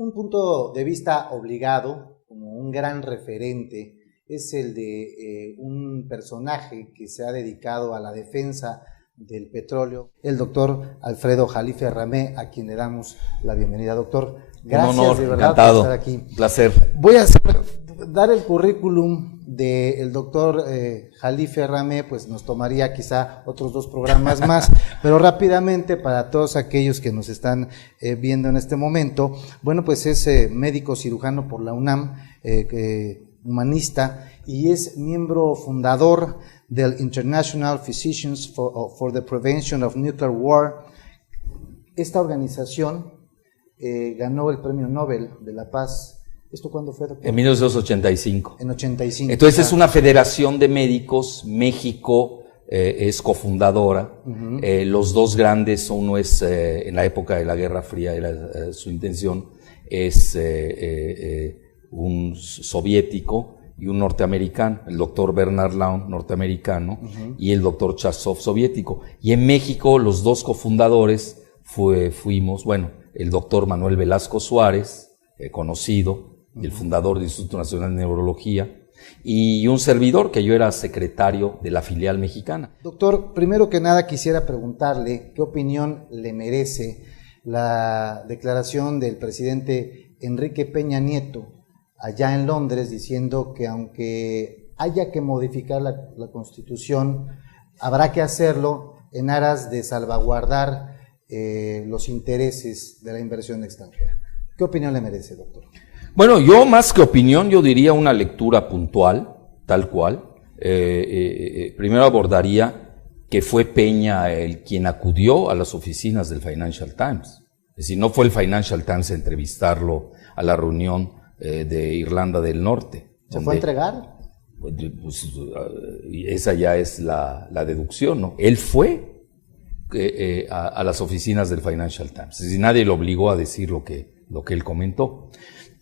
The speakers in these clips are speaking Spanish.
Un punto de vista obligado, como un gran referente, es el de un personaje que se ha dedicado a la defensa del petróleo, el doctor Alfredo Jalife Ramé, a quien le damos la bienvenida. Doctor, gracias, un honor, de verdad, encantado, por estar aquí. Placer. Voy a dar el currículum del doctor Jalife Ramé, pues nos tomaría quizá otros 2 programas más, pero rápidamente para todos aquellos que nos están viendo en este momento, bueno, pues es médico cirujano por la UNAM, humanista, y es miembro fundador del International Physicians for the Prevention of Nuclear War. Esta organización ganó el Premio Nobel de la Paz. ¿Esto cuándo fue, doctor? En 1985. En 85. Entonces es una federación de médicos. México es cofundadora. Los 2 grandes, uno es en la época de la Guerra Fría, era su intención, es un soviético y un norteamericano, el doctor Bernard Laun, norteamericano, y el doctor Chazov, soviético. Y en México los 2 cofundadores fuimos, bueno, el doctor Manuel Velasco Suárez, conocido, el fundador del Instituto Nacional de Neurología, y un servidor, que yo era secretario de la filial mexicana. Doctor, primero que nada quisiera preguntarle qué opinión le merece la declaración del presidente Enrique Peña Nieto allá en Londres, diciendo que aunque haya que modificar la Constitución, habrá que hacerlo en aras de salvaguardar los intereses de la inversión extranjera. ¿Qué opinión le merece, doctor? Bueno, yo más que opinión, yo diría una lectura puntual, tal cual. Primero abordaría que fue Peña quien acudió a las oficinas del Financial Times. Es decir, no fue el Financial Times a entrevistarlo a la reunión de Irlanda del Norte. ¿Se fue a entregar? Pues, esa ya es la deducción, ¿no? Él fue a las oficinas del Financial Times. Es decir, nadie lo obligó a decir lo que él comentó.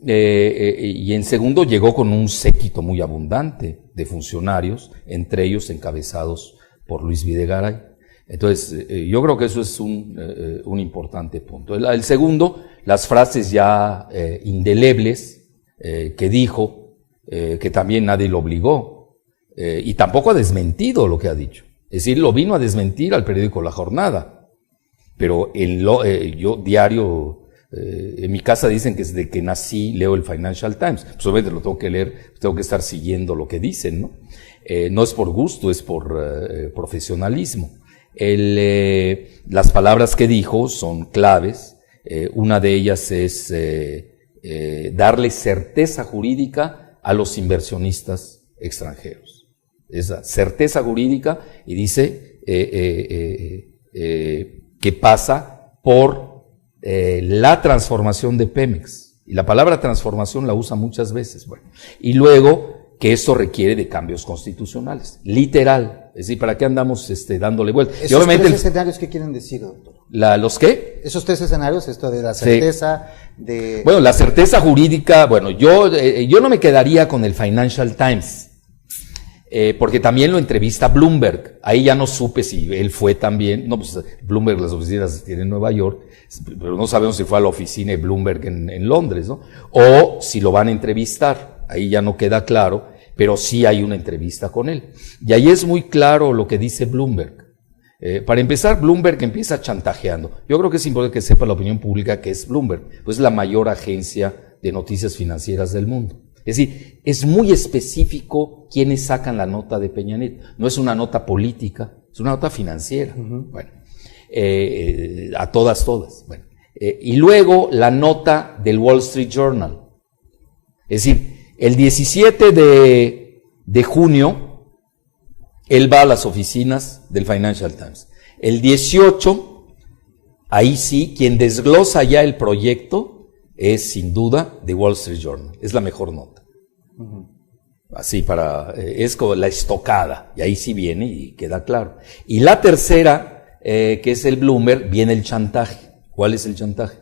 Y en segundo, llegó con un séquito muy abundante de funcionarios, entre ellos encabezados por Luis Videgaray. Entonces, yo creo que eso es un importante punto. El segundo, las frases ya indelebles que dijo, que también nadie lo obligó, y tampoco ha desmentido lo que ha dicho. Es decir, lo vino a desmentir al periódico La Jornada, pero yo diario, en mi casa dicen que desde que nací leo el Financial Times, pues obviamente lo tengo que leer, tengo que estar siguiendo lo que dicen, ¿no? No es por gusto, es por profesionalismo. Las palabras que dijo son claves. Una de ellas es darle certeza jurídica a los inversionistas extranjeros. Esa certeza jurídica, y dice que pasa por la transformación de Pemex. Y la palabra transformación la usa muchas veces. Bueno, y luego que esto requiere de cambios constitucionales, literal. Es decir, ¿para qué andamos dándole vuelta? ¿Esos 3 escenarios qué quieren decir, doctor? ¿Los qué? Esos 3 escenarios, esto de la certeza, sí. Bueno, la certeza jurídica, bueno, yo no me quedaría con el Financial Times, porque también lo entrevista Bloomberg. Ahí ya no supe si él fue también. No, pues Bloomberg, las oficinas tiene en Nueva York, pero no sabemos si fue a la oficina de Bloomberg en Londres, ¿no? O si lo van a entrevistar. Ahí ya no queda claro, pero sí hay una entrevista con él. Y ahí es muy claro lo que dice Bloomberg. Para empezar, Bloomberg empieza chantajeando. Yo creo que es importante que sepa la opinión pública que es Bloomberg, pues es la mayor agencia de noticias financieras del mundo. Es decir, es muy específico quiénes sacan la nota de Peña Nieto. No es una nota política, es una nota financiera. Bueno, a todas. Bueno, y luego la nota del Wall Street Journal. Es decir, el 17 de junio, él va a las oficinas del Financial Times. El 18, ahí sí, quien desglosa ya el proyecto es sin duda The Wall Street Journal. Es la mejor nota. Así es como la estocada, y ahí sí viene y queda claro. Y la tercera, que es el Bloomberg, viene el chantaje. ¿Cuál es el chantaje?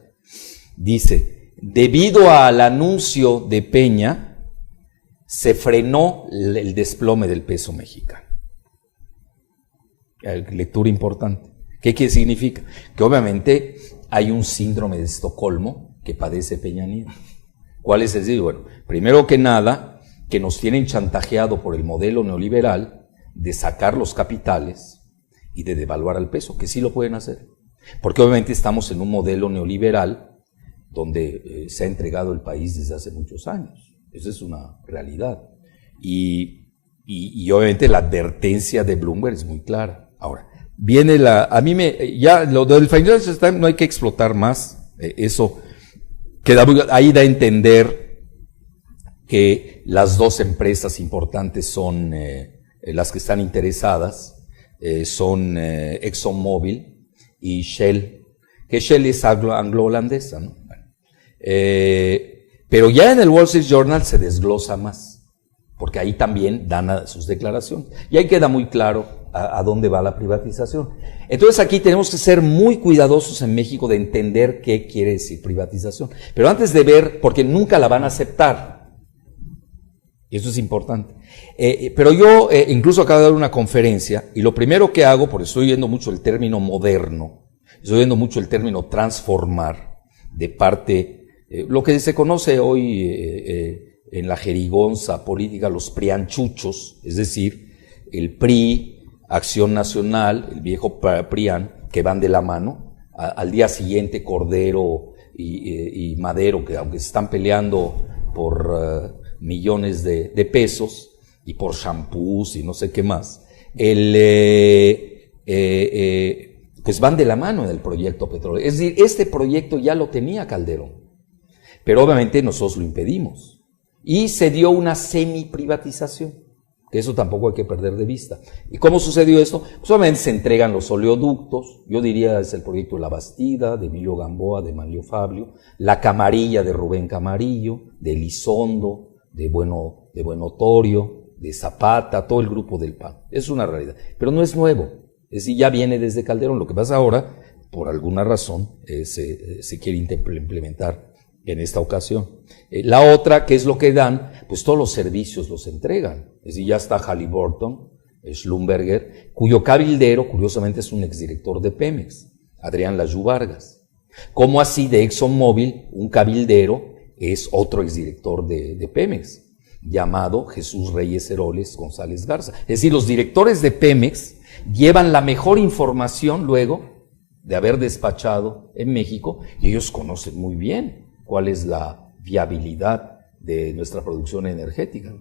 Dice, debido al anuncio de Peña, se frenó el desplome del peso mexicano. Lectura importante. ¿Qué significa? Que obviamente hay un síndrome de Estocolmo que padece Peña Nieto. ¿Cuál es el sentido? Bueno, primero que nada, que nos tienen chantajeado por el modelo neoliberal de sacar los capitales y de devaluar al peso, que sí lo pueden hacer. Porque obviamente estamos en un modelo neoliberal donde se ha entregado el país desde hace muchos años. Esa es una realidad. Y obviamente la advertencia de Bloomberg es muy clara. Ahora, viene ya lo del Financial Times no hay que explotar más. Eso queda ahí da a entender que las dos empresas importantes son las que están interesadas, son ExxonMobil y Shell, que Shell es anglo-holandesa, ¿no? Bueno, pero ya en el Wall Street Journal se desglosa más, porque ahí también dan sus declaraciones, y ahí queda muy claro a dónde va la privatización. Entonces aquí tenemos que ser muy cuidadosos en México de entender qué quiere decir privatización, pero antes de ver, porque nunca la van a aceptar, y eso es importante. Pero yo incluso acabo de dar una conferencia, y lo primero que hago, porque estoy oyendo mucho el término moderno, estoy oyendo mucho el término transformar, de parte, lo que se conoce hoy en la jerigonza política, los prianchuchos, es decir, el PRI, Acción Nacional, el viejo PRIAN, que van de la mano. Al día siguiente Cordero y Madero, que aunque se están peleando por millones de pesos y por shampoos y no sé qué más, pues van de la mano en el proyecto petrolero. Es decir, este proyecto ya lo tenía Calderón, pero obviamente nosotros lo impedimos. Y se dio una semi-privatización, que eso tampoco hay que perder de vista. ¿Y cómo sucedió esto? Pues obviamente se entregan los oleoductos, yo diría es el proyecto de La Bastida, de Emilio Gamboa, de Manlio Fabio, la Camarilla de Rubén Camarillo, de Elizondo, de Bueno Torio, de Zapata, todo el grupo del PAN. Es una realidad, pero no es nuevo, es decir, ya viene desde Calderón. Lo que pasa ahora, por alguna razón, se quiere implementar en esta ocasión. La otra, ¿qué es lo que dan? Pues todos los servicios los entregan. Es decir, ya está Halliburton, Schlumberger, cuyo cabildero, curiosamente, es un exdirector de Pemex, Adrián Layú Vargas. ¿Cómo así de ExxonMobil, un cabildero, es otro exdirector de Pemex, llamado Jesús Reyes Heroles González Garza? Es decir, los directores de Pemex llevan la mejor información luego de haber despachado en México, y ellos conocen muy bien cuál es la viabilidad de nuestra producción energética.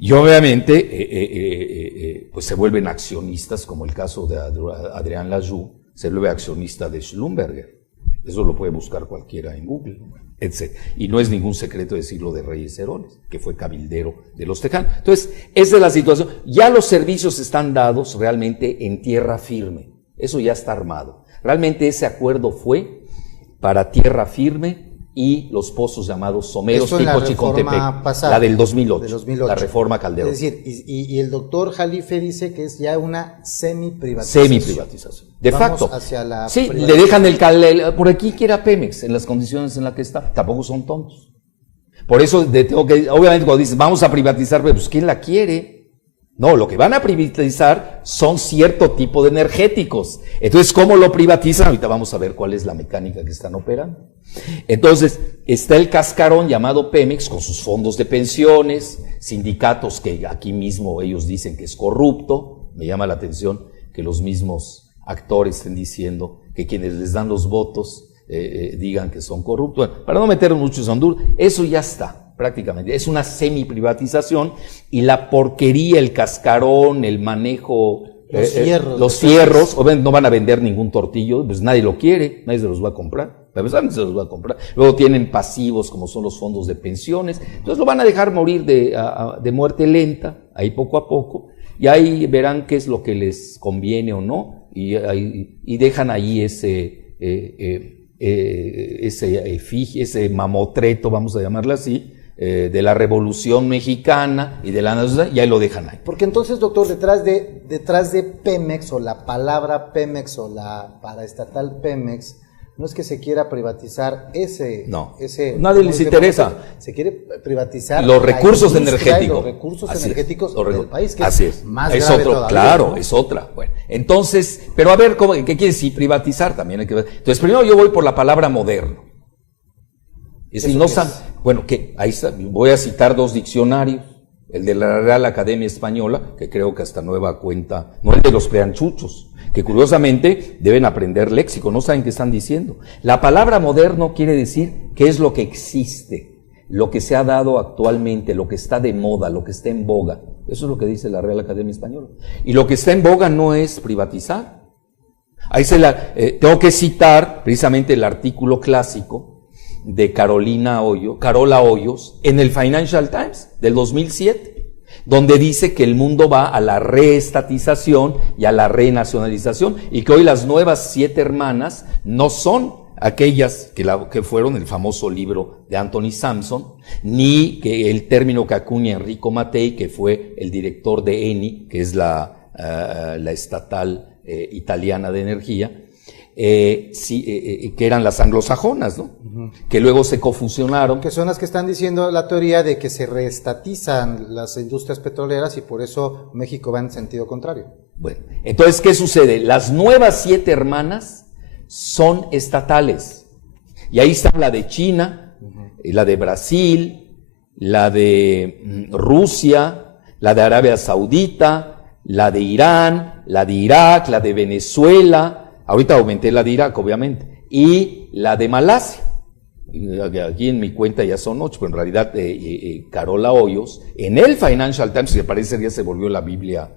Y obviamente pues se vuelven accionistas, como el caso de Adrián Layú, se vuelve accionista de Schlumberger. Eso lo puede buscar cualquiera en Google, etc. Y no es ningún secreto decirlo de Reyes Heroles, que fue cabildero de los Tejanos. Entonces, esa es la situación. Ya los servicios están dados realmente en tierra firme. Eso ya está armado. Realmente ese acuerdo fue para tierra firme y los pozos llamados someros tipo Chicontepec, la del 2008, la reforma Calderón. Es decir, y el doctor Jalife dice que es ya una semi-privatización. Semi-privatización, de facto. Hacia la sí, le dejan por aquí quiera Pemex, en las condiciones en las que está, tampoco son tontos. Por eso obviamente cuando dices, vamos a privatizar, pues ¿quién la quiere? No, lo que van a privatizar son cierto tipo de energéticos. Entonces, ¿cómo lo privatizan? Ahorita vamos a ver cuál es la mecánica que están operando. Entonces, está el cascarón llamado Pemex con sus fondos de pensiones, sindicatos que aquí mismo ellos dicen que es corrupto. Me llama la atención que los mismos actores estén diciendo que quienes les dan los votos digan que son corruptos. Bueno, para no meternos mucho en Honduras, eso ya está. Prácticamente, es una semi-privatización, y la porquería, el cascarón, el manejo, los fierros, obviamente no van a vender ningún tortillo, pues nadie lo quiere, nadie se los va a comprar, a pesar de que se los va a comprar. Luego tienen pasivos como son los fondos de pensiones, entonces lo van a dejar morir de muerte lenta, ahí poco a poco, y ahí verán qué es lo que les conviene o no, y dejan ahí ese ese mamotreto, vamos a llamarlo así, de la Revolución Mexicana y de la nación, y ahí lo dejan ahí. Porque entonces, doctor, detrás de Pemex, o la palabra Pemex, o la paraestatal Pemex, no es que se quiera privatizar nadie les interesa. Se quiere privatizar los recursos energéticos. Los recursos energéticos del país, que así es más grave todavía. Claro, ¿no? es otra. Bueno, entonces, pero a ver, ¿qué quiere decir privatizar? También hay que ver. Entonces, primero yo voy por la palabra moderno. Es decir, no saben, bueno, que ahí está, voy a citar 2 diccionarios, el de la Real Academia Española, que creo que hasta nueva cuenta, no el de los preanchuchos, que curiosamente deben aprender léxico, no saben qué están diciendo. La palabra moderno quiere decir qué es lo que existe, lo que se ha dado actualmente, lo que está de moda, lo que está en boga. Eso es lo que dice la Real Academia Española. Y lo que está en boga no es privatizar. Ahí tengo que citar precisamente el artículo clásico de Carola Hoyos en el Financial Times del 2007, donde dice que el mundo va a la reestatización y a la renacionalización, y que hoy las nuevas 7 hermanas no son aquellas que fueron el famoso libro de Anthony Sampson, ni que el término que acuña Enrico Mattei, que fue el director de Eni, que es la estatal italiana de energía, que eran las anglosajonas, ¿no? Uh-huh. Que luego se cofusionaron. Que son las que están diciendo la teoría de que se reestatizan las industrias petroleras y por eso México va en sentido contrario. Bueno, entonces, ¿qué sucede? Las nuevas 7 hermanas son estatales. Y ahí está la de China, uh-huh, la de Brasil, la de Rusia, la de Arabia Saudita, la de Irán, la de Irak, la de Venezuela. Ahorita aumenté la de Irak, obviamente, y la de Malasia. Aquí en mi cuenta ya son 8, pero en realidad Carola Hoyos, en el Financial Times, que parece ya se volvió la Biblia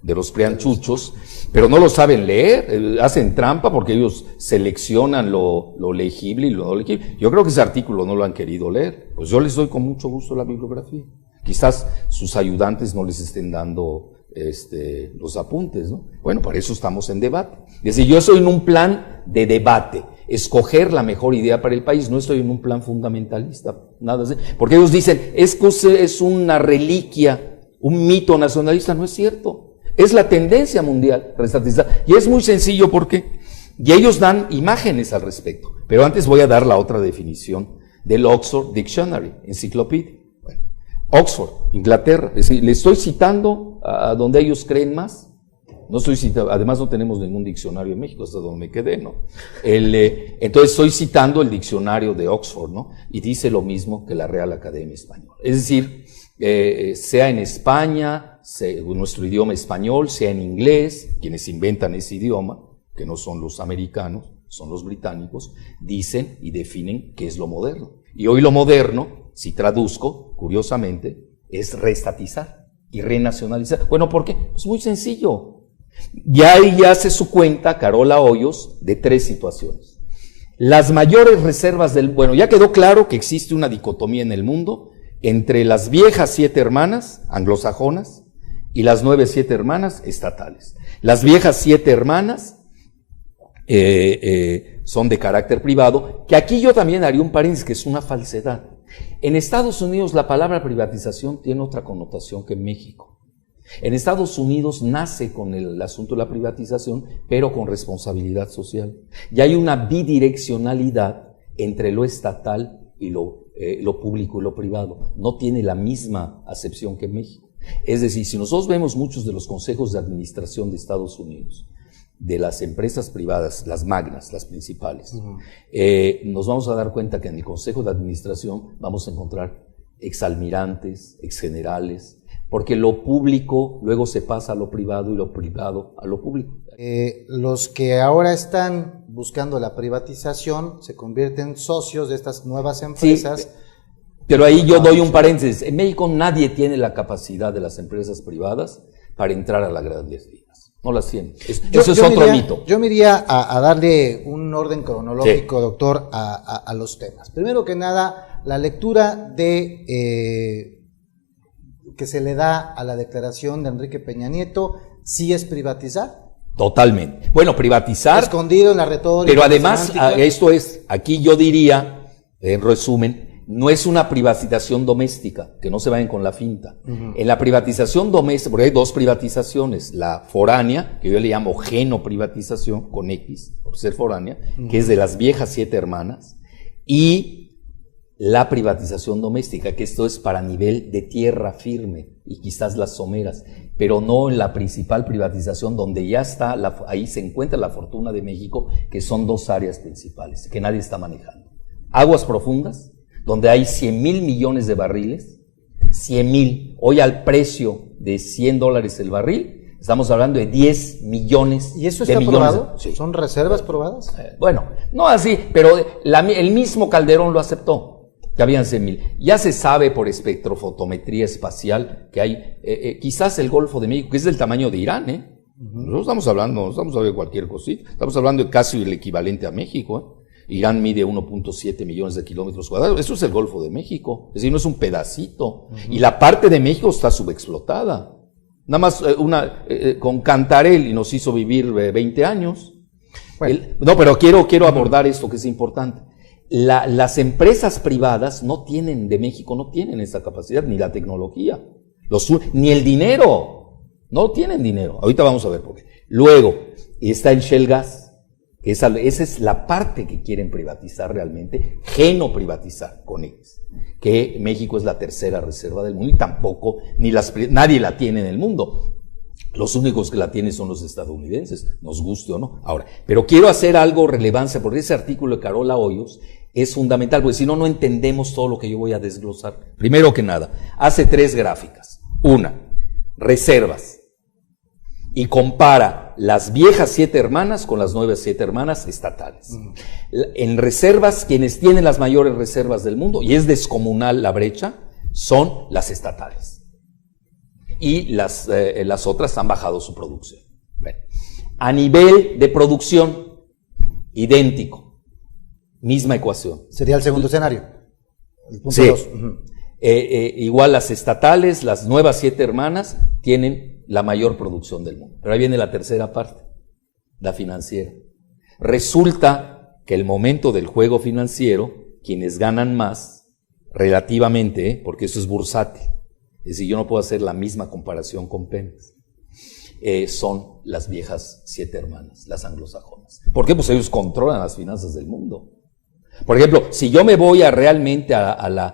de los preanchuchos, pero no lo saben leer, hacen trampa porque ellos seleccionan lo legible y lo no legible. Yo creo que ese artículo no lo han querido leer, pues yo les doy con mucho gusto la bibliografía. Quizás sus ayudantes no les estén dando los apuntes, ¿no? Bueno, para eso estamos en debate. Es decir, yo estoy en un plan de debate, escoger la mejor idea para el país, no estoy en un plan fundamentalista, nada así, porque ellos dicen, es una reliquia, un mito nacionalista. No es cierto, es la tendencia mundial restatizar, y es muy sencillo porque, y ellos dan imágenes al respecto, pero antes voy a dar la otra definición del Oxford Dictionary, enciclopedia. Oxford, Inglaterra, es decir, le estoy citando a donde ellos creen más. No estoy citando, además no tenemos ningún diccionario en México, hasta donde me quedé, ¿no? Entonces estoy citando el diccionario de Oxford, ¿no? Y dice lo mismo que la Real Academia Española. Es decir, sea en España, nuestro idioma español, sea en inglés, quienes inventan ese idioma, que no son los americanos, son los británicos, dicen y definen qué es lo moderno. Y hoy lo moderno, si traduzco, curiosamente, es reestatizar y renacionalizar. Bueno, ¿por qué? Es muy sencillo. Ya ahí hace su cuenta Carola Hoyos de 3 situaciones. Las mayores reservas bueno, ya quedó claro que existe una dicotomía en el mundo entre las viejas 7 hermanas anglosajonas y las 7 hermanas estatales. Las viejas 7 hermanas son de carácter privado, que aquí yo también haría un paréntesis, que es una falsedad. En Estados Unidos la palabra privatización tiene otra connotación que en México. En Estados Unidos nace con el asunto de la privatización, pero con responsabilidad social. Y hay una bidireccionalidad entre lo estatal y lo público y lo privado. No tiene la misma acepción que en México. Es decir, si nosotros vemos muchos de los consejos de administración de Estados Unidos, de las empresas privadas, las magnas, las principales, uh-huh, nos vamos a dar cuenta que en el Consejo de Administración vamos a encontrar exalmirantes, exgenerales, porque lo público luego se pasa a lo privado y lo privado a lo público. Los que ahora están buscando la privatización se convierten socios de estas nuevas empresas. Sí, pero ahí yo doy un paréntesis. En México nadie tiene la capacidad de las empresas privadas para entrar a las grandes ligas. No las tienen. Eso es otro mito. Yo me iría a darle un orden cronológico, sí, doctor, a los temas. Primero que nada, la lectura de que se le da a la declaración de Enrique Peña Nieto, ¿sí es privatizar? Totalmente. Bueno, privatizar. Escondido en la retórica. Pero además, esto es, aquí yo diría, en resumen, no es una privatización doméstica, que no se vayan con la finta. Uh-huh. En la privatización doméstica, porque hay 2 privatizaciones, la foránea, que yo le llamo genoprivatización, con X, por ser foránea, uh-huh, que es de las viejas 7 hermanas, y la privatización doméstica, que esto es para nivel de tierra firme, y quizás las someras, pero no en la principal privatización, donde ya está, ahí se encuentra la fortuna de México, que son 2 áreas principales, que nadie está manejando. aguas profundas, donde hay 100,000 millones de barriles, 100,000, hoy al precio de $100 el barril, estamos hablando de 10 millones. ¿Y eso de está millones probado? Sí. ¿Son reservas probadas? Bueno, no así, pero el mismo Calderón lo aceptó, que habían 100,000. Ya se sabe por espectrofotometría espacial que hay, quizás el Golfo de México, que es del tamaño de Irán, No estamos hablando de cualquier cosita, estamos hablando de casi el equivalente a México, Irán mide 1.7 millones de kilómetros cuadrados, eso es el Golfo de México, es decir, no es un pedacito, y la parte de México está subexplotada. Nada más con Cantarell y nos hizo vivir 20 años. Bueno. No, pero quiero abordar esto que es importante. Las empresas privadas de México no tienen esa capacidad, ni la tecnología, ni el dinero. No tienen dinero. Ahorita vamos a ver por qué. Luego, está el Shell Gas. Esa es la parte que quieren privatizar realmente, genoprivatizar con ellos. Que México es la tercera reserva del mundo y tampoco, nadie la tiene en el mundo. Los únicos que la tienen son los estadounidenses, nos guste o no. Ahora, pero quiero hacer algo relevancia, porque ese artículo de Carola Hoyos es fundamental, porque si no, no entendemos todo lo que yo voy a desglosar. Primero que nada, hace 3 gráficas. Una, reservas. Y compara las viejas 7 hermanas con las nuevas 7 hermanas estatales. En reservas, quienes tienen las mayores reservas del mundo, y es descomunal la brecha, son las estatales. Y las otras han bajado su producción. Bueno, a nivel de producción, idéntico, misma ecuación. Sería el segundo escenario. El punto sí. 2. Igual las estatales, las nuevas 7 hermanas, tienen la mayor producción del mundo. Pero ahí viene la tercera parte, la financiera. Resulta que el momento del juego financiero, quienes ganan más, relativamente, porque eso es bursátil, es decir, yo no puedo hacer la misma comparación con Pemex, son las viejas 7 hermanas, las anglosajonas. ¿Por qué? Pues ellos controlan las finanzas del mundo. Por ejemplo, si yo me voy realmente a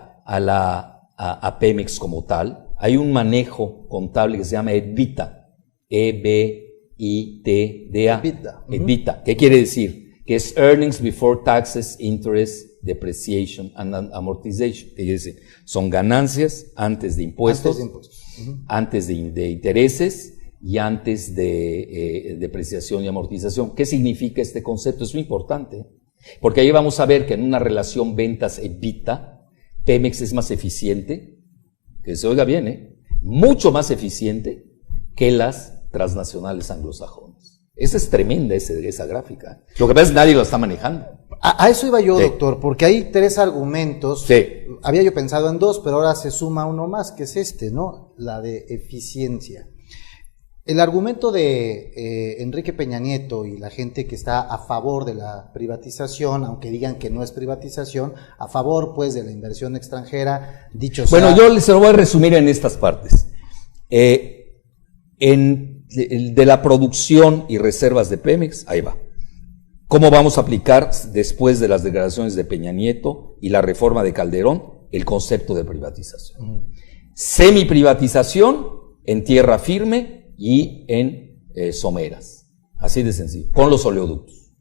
Pemex como tal, hay un manejo contable que se llama EBITDA, EBITDA. EBITDA. ¿Qué quiere decir? Que es Earnings Before Taxes, Interest, Depreciation and Amortization. Es decir, son ganancias antes de impuestos, antes de intereses y antes de depreciación y amortización. ¿Qué significa este concepto? Es muy importante, porque ahí vamos a ver que en una relación ventas-EBITDA, Pemex es más eficiente, que se oiga bien, mucho más eficiente que las transnacionales anglosajonas. Esa es tremenda, esa gráfica. Lo que pasa es que nadie lo está manejando. A eso iba yo, sí. Doctor, porque hay 3 argumentos. Sí. Había yo pensado en 2, pero ahora se suma uno más, que es ¿no? La de eficiencia. El argumento de Enrique Peña Nieto y la gente que está a favor de la privatización, aunque digan que no es privatización, a favor pues de la inversión extranjera, dicho sea... Bueno, yo se lo voy a resumir en estas partes. De la producción y reservas de Pemex, ahí va. ¿Cómo vamos a aplicar después de las declaraciones de Peña Nieto y la reforma de Calderón el concepto de privatización? Semiprivatización en tierra firme y en someras, así de sencillo, con los oleoductos.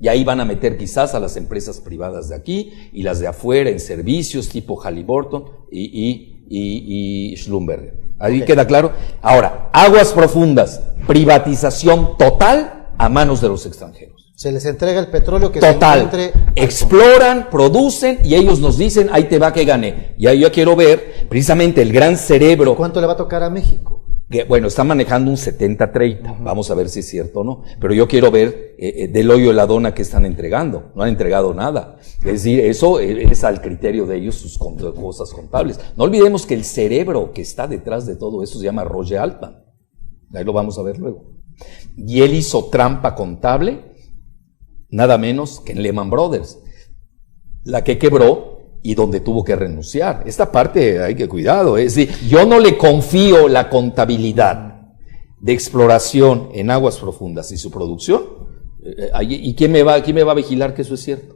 Y ahí van a meter quizás a las empresas privadas de aquí y las de afuera en servicios tipo Halliburton y Schlumberger. Ahí queda claro. Ahora, aguas profundas, privatización total a manos de los extranjeros. Se les entrega el petróleo que total. Se encuentre. Exploran, producen y ellos nos dicen, ahí te va que gané. Y ahí yo quiero ver precisamente el gran cerebro. ¿Cuánto le va a tocar a México? Que, bueno, están manejando un 70-30, vamos a ver si es cierto o no, pero yo quiero ver del hoyo de la dona que están entregando, no han entregado nada, es decir, eso es al criterio de ellos sus cosas contables. No olvidemos que el cerebro que está detrás de todo eso se llama Roger Altman, ahí lo vamos a ver luego, y él hizo trampa contable, nada menos que en Lehman Brothers, la que quebró y donde tuvo que renunciar. Esta parte hay que cuidado. Es decir, yo no le confío la contabilidad de exploración en aguas profundas y su producción. ¿Y quién me va a vigilar que eso es cierto?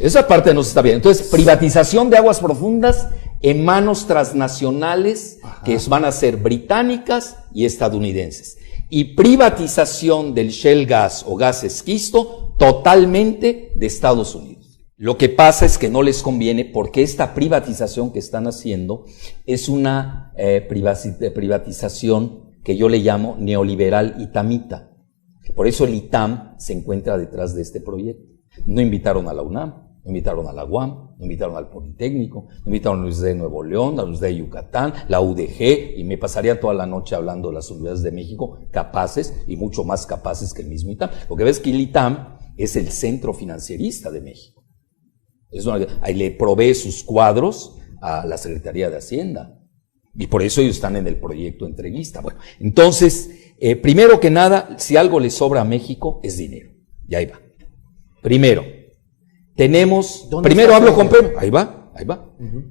Esa parte no se está bien. Entonces, privatización de aguas profundas en manos transnacionales que van a ser británicas y estadounidenses. Y privatización del shale gas o gas esquisto totalmente de Estados Unidos. Lo que pasa es que no les conviene porque esta privatización que están haciendo es una privatización que yo le llamo neoliberal itamita. Por eso el ITAM se encuentra detrás de este proyecto. No invitaron a la UNAM, no invitaron a la UAM, no invitaron al Politécnico, no invitaron a la Universidad de Nuevo León, a la Universidad de Yucatán, la UDG, y me pasaría toda la noche hablando de las universidades de México, capaces y mucho más capaces que el mismo ITAM. Lo que ves que el ITAM es el centro financierista de México. Ahí le provee sus cuadros a la Secretaría de Hacienda. Y por eso ellos están en el proyecto entreguista. Bueno, entonces, primero que nada, si algo le sobra a México, es dinero. Y ahí va. Primero, primero hablo con Pemex. Ahí va. Uh-huh.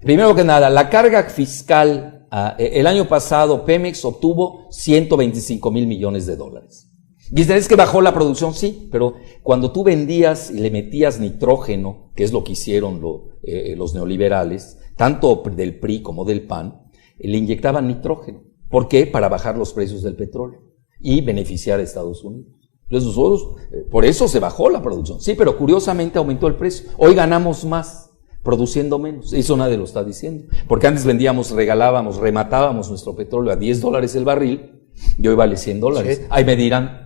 Primero que nada, la carga fiscal, el año pasado Pemex obtuvo 125 mil millones de dólares. Dicen, es que bajó la producción, sí, pero cuando tú vendías y le metías nitrógeno, que es lo que hicieron los neoliberales, tanto del PRI como del PAN, le inyectaban nitrógeno. ¿Por qué? Para bajar los precios del petróleo y beneficiar a Estados Unidos. Entonces nosotros, por eso se bajó la producción. Sí, pero curiosamente aumentó el precio. Hoy ganamos más produciendo menos. Eso nadie lo está diciendo. Porque antes vendíamos, regalábamos, rematábamos nuestro petróleo a $10 el barril y hoy vale $100. Sí. Ahí me dirán,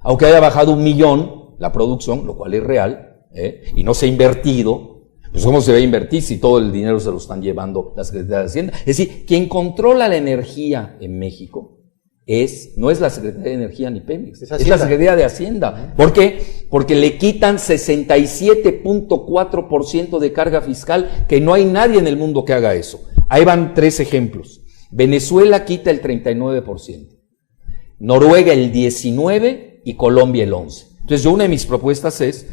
aunque haya bajado 1 millón la producción, lo cual es real, y no se ha invertido, pues ¿cómo se va a invertir si todo el dinero se lo están llevando la Secretaría de Hacienda? Es decir, quien controla la energía en México no es la Secretaría de Energía ni Pemex, es la Secretaría de Hacienda. ¿Por qué? Porque le quitan 67.4% de carga fiscal, que no hay nadie en el mundo que haga eso. Ahí van 3 ejemplos. Venezuela quita el 39%, Noruega el 19% y Colombia el 11%. Entonces una de mis propuestas es,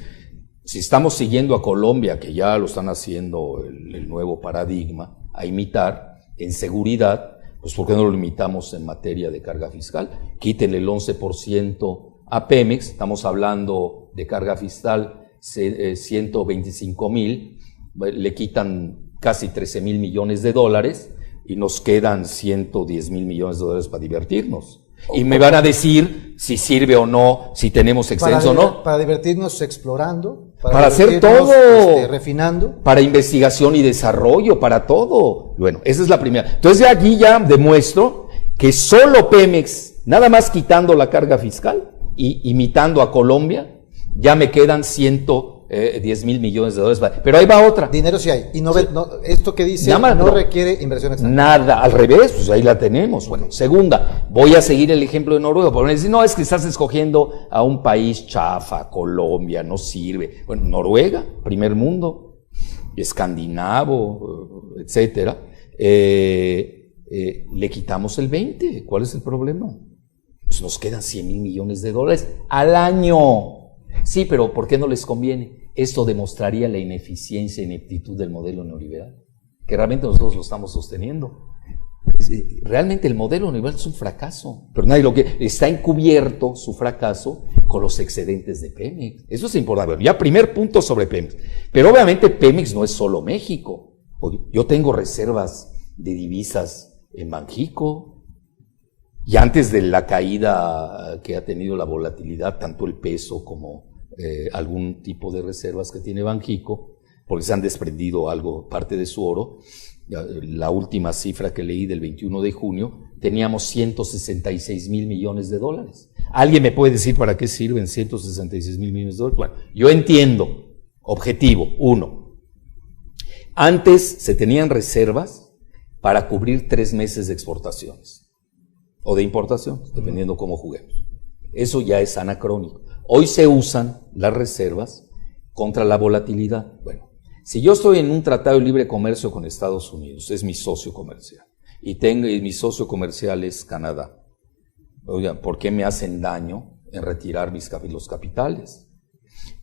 si estamos siguiendo a Colombia, que ya lo están haciendo el nuevo paradigma, a imitar en seguridad, pues ¿por qué no lo limitamos en materia de carga fiscal? Quiten el 11% a Pemex, estamos hablando de carga fiscal 125 mil, le quitan casi 13 mil millones de dólares y nos quedan 110 mil millones de dólares para divertirnos. Y me van a decir si sirve o no, si tenemos exceso o no. Para divertirnos explorando, para hacer todo, refinando. Para investigación y desarrollo, para todo. Bueno, esa es la primera. Entonces aquí ya demuestro que solo Pemex, nada más quitando la carga fiscal y imitando a Colombia, ya me quedan 110 mil millones de dólares. Pero ahí va otra. Dinero sí hay. Y no, sí. Esto que dice no requiere inversión extranjera. Nada, al revés, pues ahí la tenemos. Bueno, segunda, voy a seguir el ejemplo de Noruega. Porque me dicen, no, es que estás escogiendo a un país chafa, Colombia, no sirve. Bueno, Noruega, primer mundo, escandinavo, etcétera. Le quitamos el 20%. ¿Cuál es el problema? Pues nos quedan 100 mil millones de dólares al año. Sí, pero ¿por qué no les conviene? Esto demostraría la ineficiencia e ineptitud del modelo neoliberal, que realmente nosotros lo estamos sosteniendo. Realmente el modelo neoliberal es un fracaso, pero nadie está encubierto su fracaso con los excedentes de Pemex. Eso es importante. Ya primer punto sobre Pemex. Pero obviamente Pemex no es solo México. Yo tengo reservas de divisas en Banxico. Y antes de la caída que ha tenido la volatilidad, tanto el peso como algún tipo de reservas que tiene Banxico, porque se han desprendido parte de su oro. La última cifra que leí del 21 de junio, teníamos 166 mil millones de dólares. ¿Alguien me puede decir para qué sirven 166 mil millones de dólares? Bueno, yo entiendo. Objetivo, 1. Antes se tenían reservas para cubrir 3 meses de exportaciones o de importación, dependiendo cómo juguemos. Eso ya es anacrónico. Hoy se usan las reservas contra la volatilidad. Bueno, si yo estoy en un tratado de libre comercio con Estados Unidos, es mi socio comercial, y mi socio comercial es Canadá, oigan, ¿por qué me hacen daño en retirar los capitales?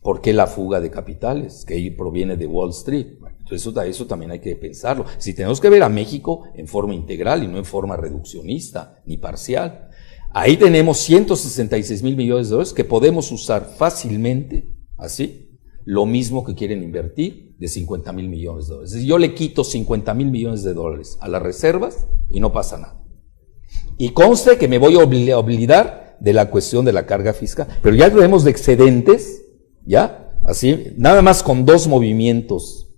¿Por qué la fuga de capitales que proviene de Wall Street? Bueno, entonces eso también hay que pensarlo. Si tenemos que ver a México en forma integral y no en forma reduccionista ni parcial. Ahí tenemos 166 mil millones de dólares que podemos usar fácilmente, así, lo mismo que quieren invertir de 50 mil millones de dólares. Yo le quito 50 mil millones de dólares a las reservas y no pasa nada. Y conste que me voy a olvidar de la cuestión de la carga fiscal, pero ya tenemos de excedentes, ¿ya? así, nada más con 2 movimientos,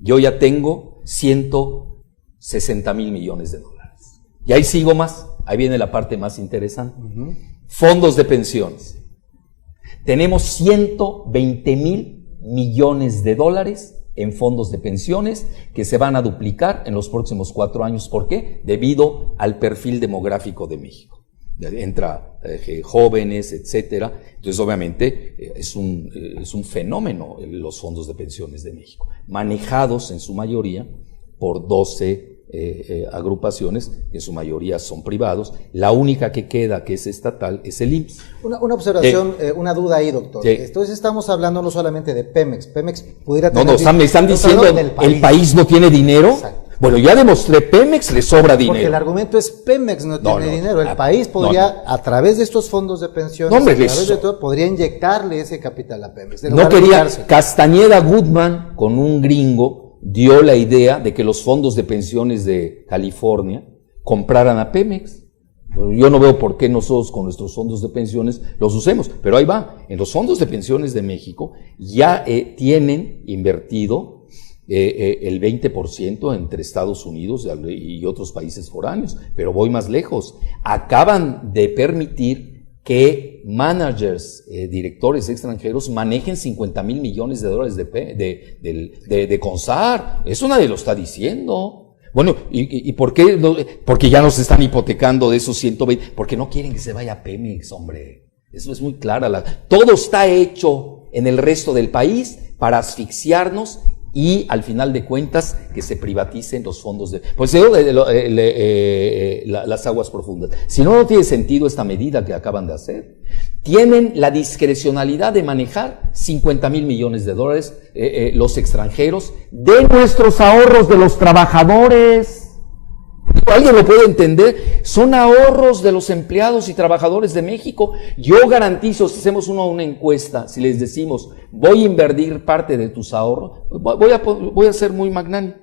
yo ya tengo 160,000 millones de dólares. Y ahí sigo más, ahí viene la parte más interesante. Fondos de pensiones. Tenemos 120,000 millones de dólares en fondos de pensiones que se van a duplicar en los próximos 4 años. ¿Por qué? Debido al perfil demográfico de México. Entra jóvenes, etcétera. Entonces, obviamente, es un fenómeno los fondos de pensiones de México, manejados en su mayoría por 12 agrupaciones, que en su mayoría son privados. La única que queda, que es estatal, es el IMSS. Una observación, una duda ahí, doctor. Sí. Entonces estamos hablando no solamente de Pemex. Pemex pudiera tener... Me están diciendo, ¿el país no tiene dinero? Exacto. Bueno, ya demostré, Pemex le sobra dinero. Porque el argumento es Pemex no tiene dinero. El país podría, a través de estos fondos de pensiones, podría inyectarle ese capital a Pemex. No quería, Castañeda Goodman, con un gringo, dio la idea de que los fondos de pensiones de California compraran a Pemex. Yo no veo por qué nosotros con nuestros fondos de pensiones los usemos, pero ahí va. En los fondos de pensiones de México ya tienen invertido el 20% entre Estados Unidos y otros países foráneos, pero voy más lejos. Acaban de permitir que managers, directores extranjeros manejen 50,000 millones de dólares de CONSAR. Eso nadie lo está diciendo. Bueno, ¿y por qué? Porque ya nos están hipotecando de esos 120, porque no quieren que se vaya a Pemex, hombre. Eso es muy clara. Todo está hecho en el resto del país para asfixiarnos y al final de cuentas que se privaticen los fondos las aguas profundas. Si no, no tiene sentido esta medida que acaban de hacer. Tienen la discrecionalidad de manejar 50,000 millones de dólares los extranjeros de nuestros ahorros de los trabajadores. ¿Alguien lo puede entender? Son ahorros de los empleados y trabajadores de México. Yo garantizo, si hacemos una encuesta, si les decimos, voy a invertir parte de tus ahorros, voy a ser muy magnánimo.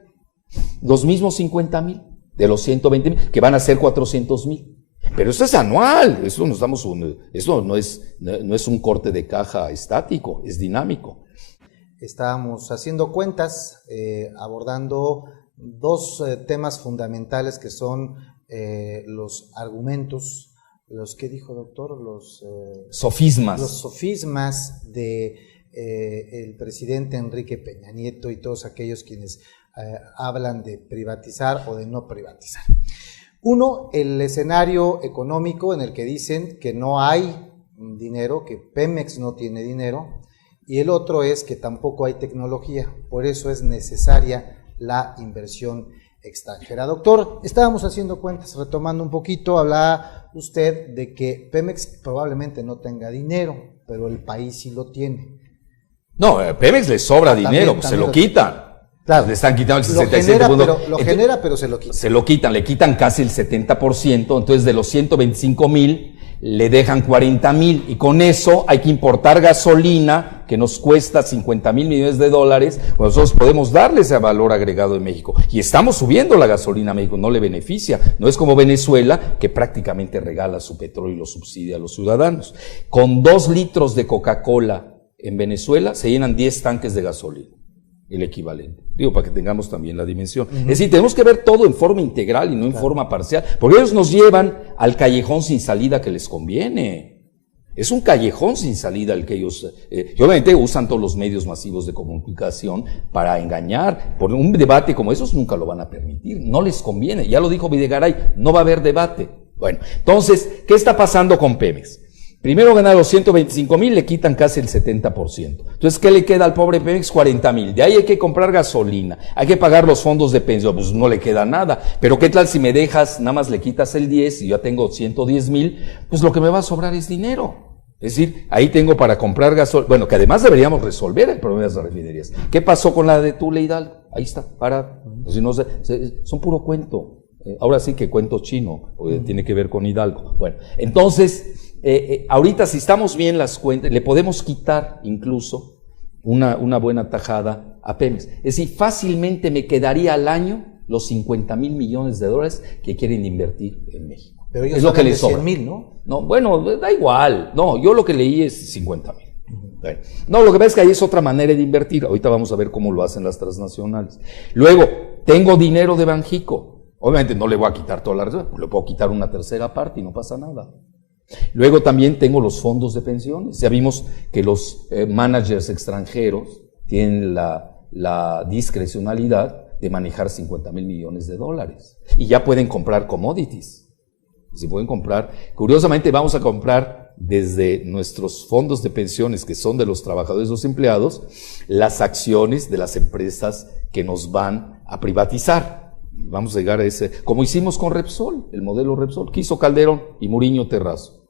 Los mismos 50,000 de los 120,000, que van a ser 400,000. Pero eso es anual, eso no es un corte de caja estático, es dinámico. Estábamos haciendo cuentas, abordando 2 temas fundamentales que son los argumentos, los que dijo doctor, los sofismas. Los sofismas de el presidente Enrique Peña Nieto y todos aquellos quienes hablan de privatizar o de no privatizar. Uno, el escenario económico en el que dicen que no hay dinero, que Pemex no tiene dinero, y el otro es que tampoco hay tecnología, por eso es necesaria la inversión extranjera. Doctor, estábamos haciendo cuentas, retomando un poquito, hablaba usted de que Pemex probablemente no tenga dinero, pero el país sí lo tiene. No, Pemex le sobra dinero, pues se lo quitan. Claro, le están quitando el 67%. Lo genera, pero se lo quitan. Se lo quitan, le quitan casi el 70%, entonces de los 125,000 le dejan 40,000 y con eso hay que importar gasolina que nos cuesta 50,000 millones de dólares, pues nosotros podemos darle ese valor agregado en México y estamos subiendo la gasolina a México, no le beneficia, no es como Venezuela que prácticamente regala su petróleo y lo subsidia a los ciudadanos. Con 2 litros de Coca-Cola en Venezuela se llenan 10 tanques de gasolina, el equivalente. Digo, para que tengamos también la dimensión. Es decir, tenemos que ver todo en forma integral y no en forma parcial, porque ellos nos llevan al callejón sin salida que les conviene. Es un callejón sin salida el que ellos, y obviamente usan todos los medios masivos de comunicación para engañar. Por un debate como esos nunca lo van a permitir, no les conviene. Ya lo dijo Videgaray, no va a haber debate. Bueno, entonces, ¿qué está pasando con Pemex? Primero ganar los 125,000, le quitan casi el 70%. Entonces, ¿qué le queda al pobre Pemex? 40,000. De ahí hay que comprar gasolina, hay que pagar los fondos de pensión, pues no le queda nada. Pero ¿qué tal si me dejas, nada más le quitas el 10 y yo tengo 110,000? Pues lo que me va a sobrar es dinero. Es decir, ahí tengo para comprar gasolina. Bueno, que además deberíamos resolver el problema de las refinerías. ¿Qué pasó con la de Tula Hidalgo? Ahí está, para. Si no, son puro cuento. Ahora sí que cuento chino, tiene que ver con Hidalgo. Bueno, entonces... ahorita si estamos bien las cuentas, le podemos quitar incluso una buena tajada a Pemex. Es decir, fácilmente me quedaría al año los 50,000 millones de dólares que quieren invertir en México. Pero ellos es lo que de les sobra. 100,000, ¿no? No, bueno, da igual. No, yo lo que leí es 50,000. Bueno, no, lo que pasa es que ahí es otra manera de invertir. Ahorita vamos a ver cómo lo hacen las transnacionales. Luego, tengo dinero de Banjico. Obviamente no le voy a quitar toda la reserva, le puedo quitar una tercera parte y no pasa nada. Luego también tengo los fondos de pensiones. Ya vimos que los managers extranjeros tienen la discrecionalidad de manejar 50,000 millones de dólares. Y ya pueden comprar commodities. Si pueden comprar, curiosamente vamos a comprar desde nuestros fondos de pensiones, que son de los trabajadores y los empleados, las acciones de las empresas que nos van a privatizar. Vamos a llegar a ese, como hicimos con Repsol, el modelo Repsol, que hizo Calderón y Muriño Terrazo.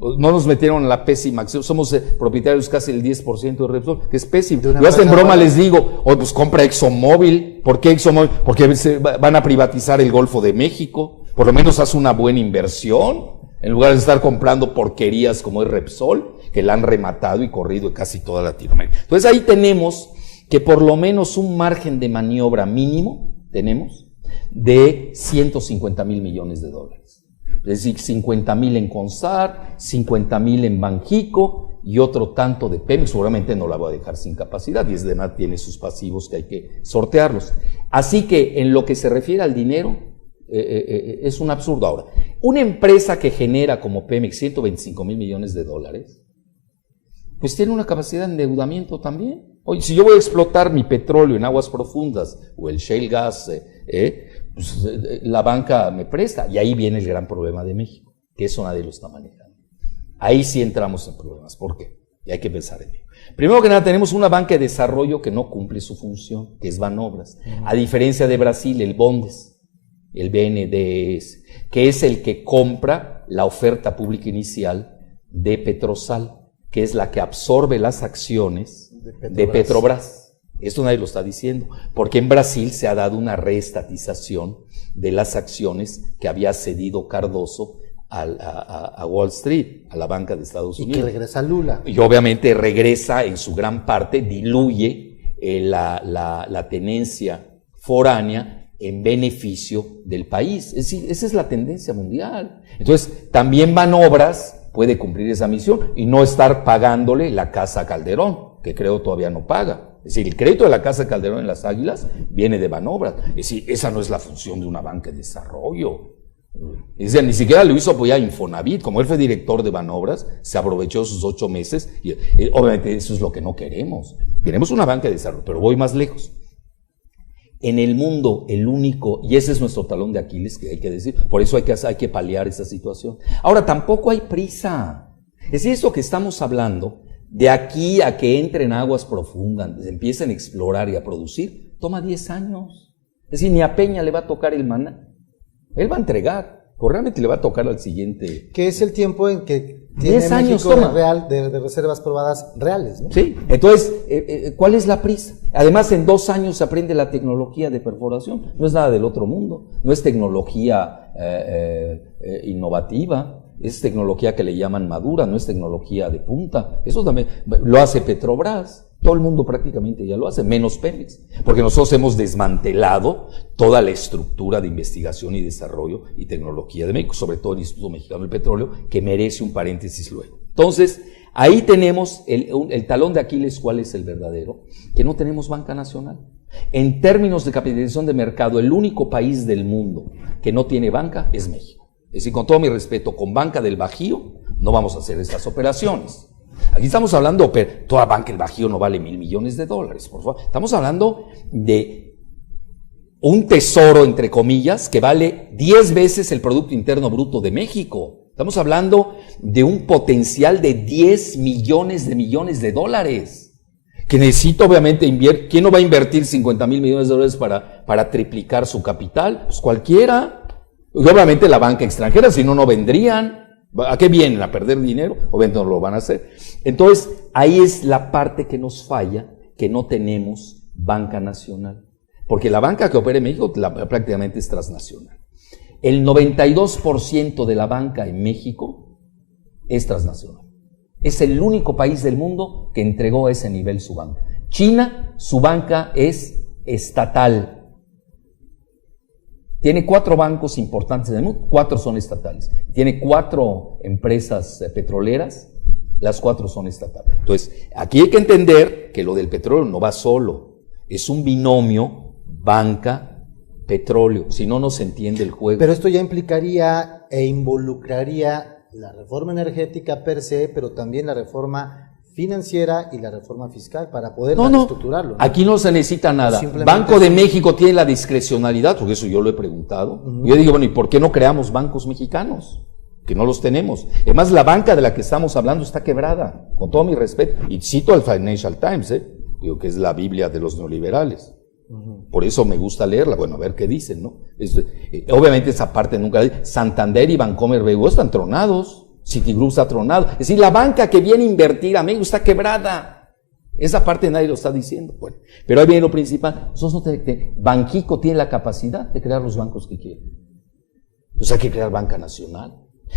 No nos metieron en la pésima acción, somos propietarios casi del 10% de Repsol, que es pésimo. Yo hasta en broma les digo, pues compra ExxonMobil. ¿Por qué ExxonMobil? Porque van a privatizar el Golfo de México. Por lo menos haz una buena inversión, en lugar de estar comprando porquerías como es Repsol, que la han rematado y corrido en casi toda Latinoamérica. Entonces ahí tenemos que por lo menos un margen de maniobra mínimo, tenemos, de 150,000 millones de dólares. Es decir, 50,000 en Consar, 50,000 en Banjico y otro tanto de Pemex. Seguramente no la voy a dejar sin capacidad y es de nada, tiene sus pasivos que hay que sortearlos. Así que en lo que se refiere al dinero, es un absurdo. Ahora, una empresa que genera como Pemex 125,000 millones de dólares, pues tiene una capacidad de endeudamiento también. Oye, si yo voy a explotar mi petróleo en aguas profundas o el shale gas, pues la banca me presta. Y ahí viene el gran problema de México, que eso nadie lo está manejando. Ahí sí entramos en problemas. ¿Por qué? Y hay que pensar en ello. Primero que nada, tenemos una banca de desarrollo que no cumple su función, que es Banobras. A diferencia de Brasil, el Bondes, el BNDES, que es el que compra la oferta pública inicial de Petrosal, que es la que absorbe las acciones de Petrobras. Esto nadie lo está diciendo, porque en Brasil se ha dado una reestatización de las acciones que había cedido Cardoso a Wall Street, a la banca de Estados Unidos. Y que regresa Lula. Y obviamente regresa en su gran parte, diluye la tenencia foránea en beneficio del país. Es decir, esa es la tendencia mundial. Entonces, también Banobras puede cumplir esa misión y no estar pagándole la casa a Calderón, que creo todavía no paga. Es decir, el crédito de la casa de Calderón en las Águilas viene de Banobras. Es decir, esa no es la función de una banca de desarrollo. Es decir, ni siquiera lo hizo apoyar Infonavit. Como él fue director de Banobras, se aprovechó sus 8 meses y obviamente eso es lo que no queremos. Queremos una banca de desarrollo, pero voy más lejos. En el mundo, el único, y ese es nuestro talón de Aquiles, que hay que decir, por eso hay que paliar esa situación. Ahora, tampoco hay prisa. Es decir, esto que estamos hablando, de aquí a que entren aguas profundas, empiecen a explorar y a producir, toma 10 años. Es decir, ni a Peña le va a tocar el maná. Él va a entregar, pues realmente le va a tocar al siguiente. Que es el tiempo en que tiene 10 años México toma. de reservas probadas reales, ¿no? Sí, entonces, ¿cuál es la prisa? Además, en 2 años se aprende la tecnología de perforación. No es nada del otro mundo, no es tecnología innovativa, es tecnología que le llaman madura, no es tecnología de punta. Eso también lo hace Petrobras. Todo el mundo prácticamente ya lo hace, menos Pemex, porque nosotros hemos desmantelado toda la estructura de investigación y desarrollo y tecnología de México, sobre todo el Instituto Mexicano del Petróleo, que merece un paréntesis luego. Entonces, ahí tenemos el talón de Aquiles. ¿Cuál es el verdadero? Que no tenemos banca nacional. En términos de capitalización de mercado, el único país del mundo que no tiene banca es México. Es decir, con todo mi respeto, con banca del Bajío no vamos a hacer estas operaciones. Aquí estamos hablando, pero toda banca del Bajío no vale $1,000 millones, por favor. Estamos hablando de un tesoro, entre comillas, que vale 10 veces el Producto Interno Bruto de México. Estamos hablando de un potencial de 10 millones de dólares, que necesita obviamente invertir. ¿Quién no va a invertir 50,000 millones de dólares para triplicar su capital? Pues cualquiera. Y obviamente la banca extranjera, si no, no vendrían. ¿A qué vienen? ¿A perder dinero? Obviamente no lo van a hacer. Entonces, ahí es la parte que nos falla, que no tenemos banca nacional. Porque la banca que opera en México prácticamente es transnacional. El 92% de la banca en México es transnacional. Es el único país del mundo que entregó a ese nivel su banca. China, su banca es estatal. Tiene 4 bancos importantes en el mundo, 4 son estatales. Tiene 4 empresas petroleras las 4 son estatales. Entonces, aquí hay que entender que lo del petróleo no va solo, es un binomio banca-petróleo, si no, no se entiende el juego. Pero esto ya implicaría e involucraría la reforma energética per se, pero también la reforma financiera y la reforma fiscal para poder estructurarlo. Aquí no se necesita nada. Banco de México tiene la discrecionalidad, porque eso yo lo he preguntado. Yo digo, bueno, ¿y por qué no creamos bancos mexicanos? Que no los tenemos. Además, la banca de la que estamos hablando está quebrada, con todo mi respeto. Y cito al Financial Times, digo que es la Biblia de los neoliberales. Por eso me gusta leerla, bueno, a ver qué dicen, ¿no? Obviamente esa parte nunca... Santander y Bancomer BBVA están tronados. Citigroup está tronado. Es decir, la banca que viene a invertir a México está quebrada. Esa parte nadie lo está diciendo. Bueno, pero ahí viene lo principal. Banxico tiene la capacidad de crear los bancos que quiere. Entonces hay que crear banca nacional.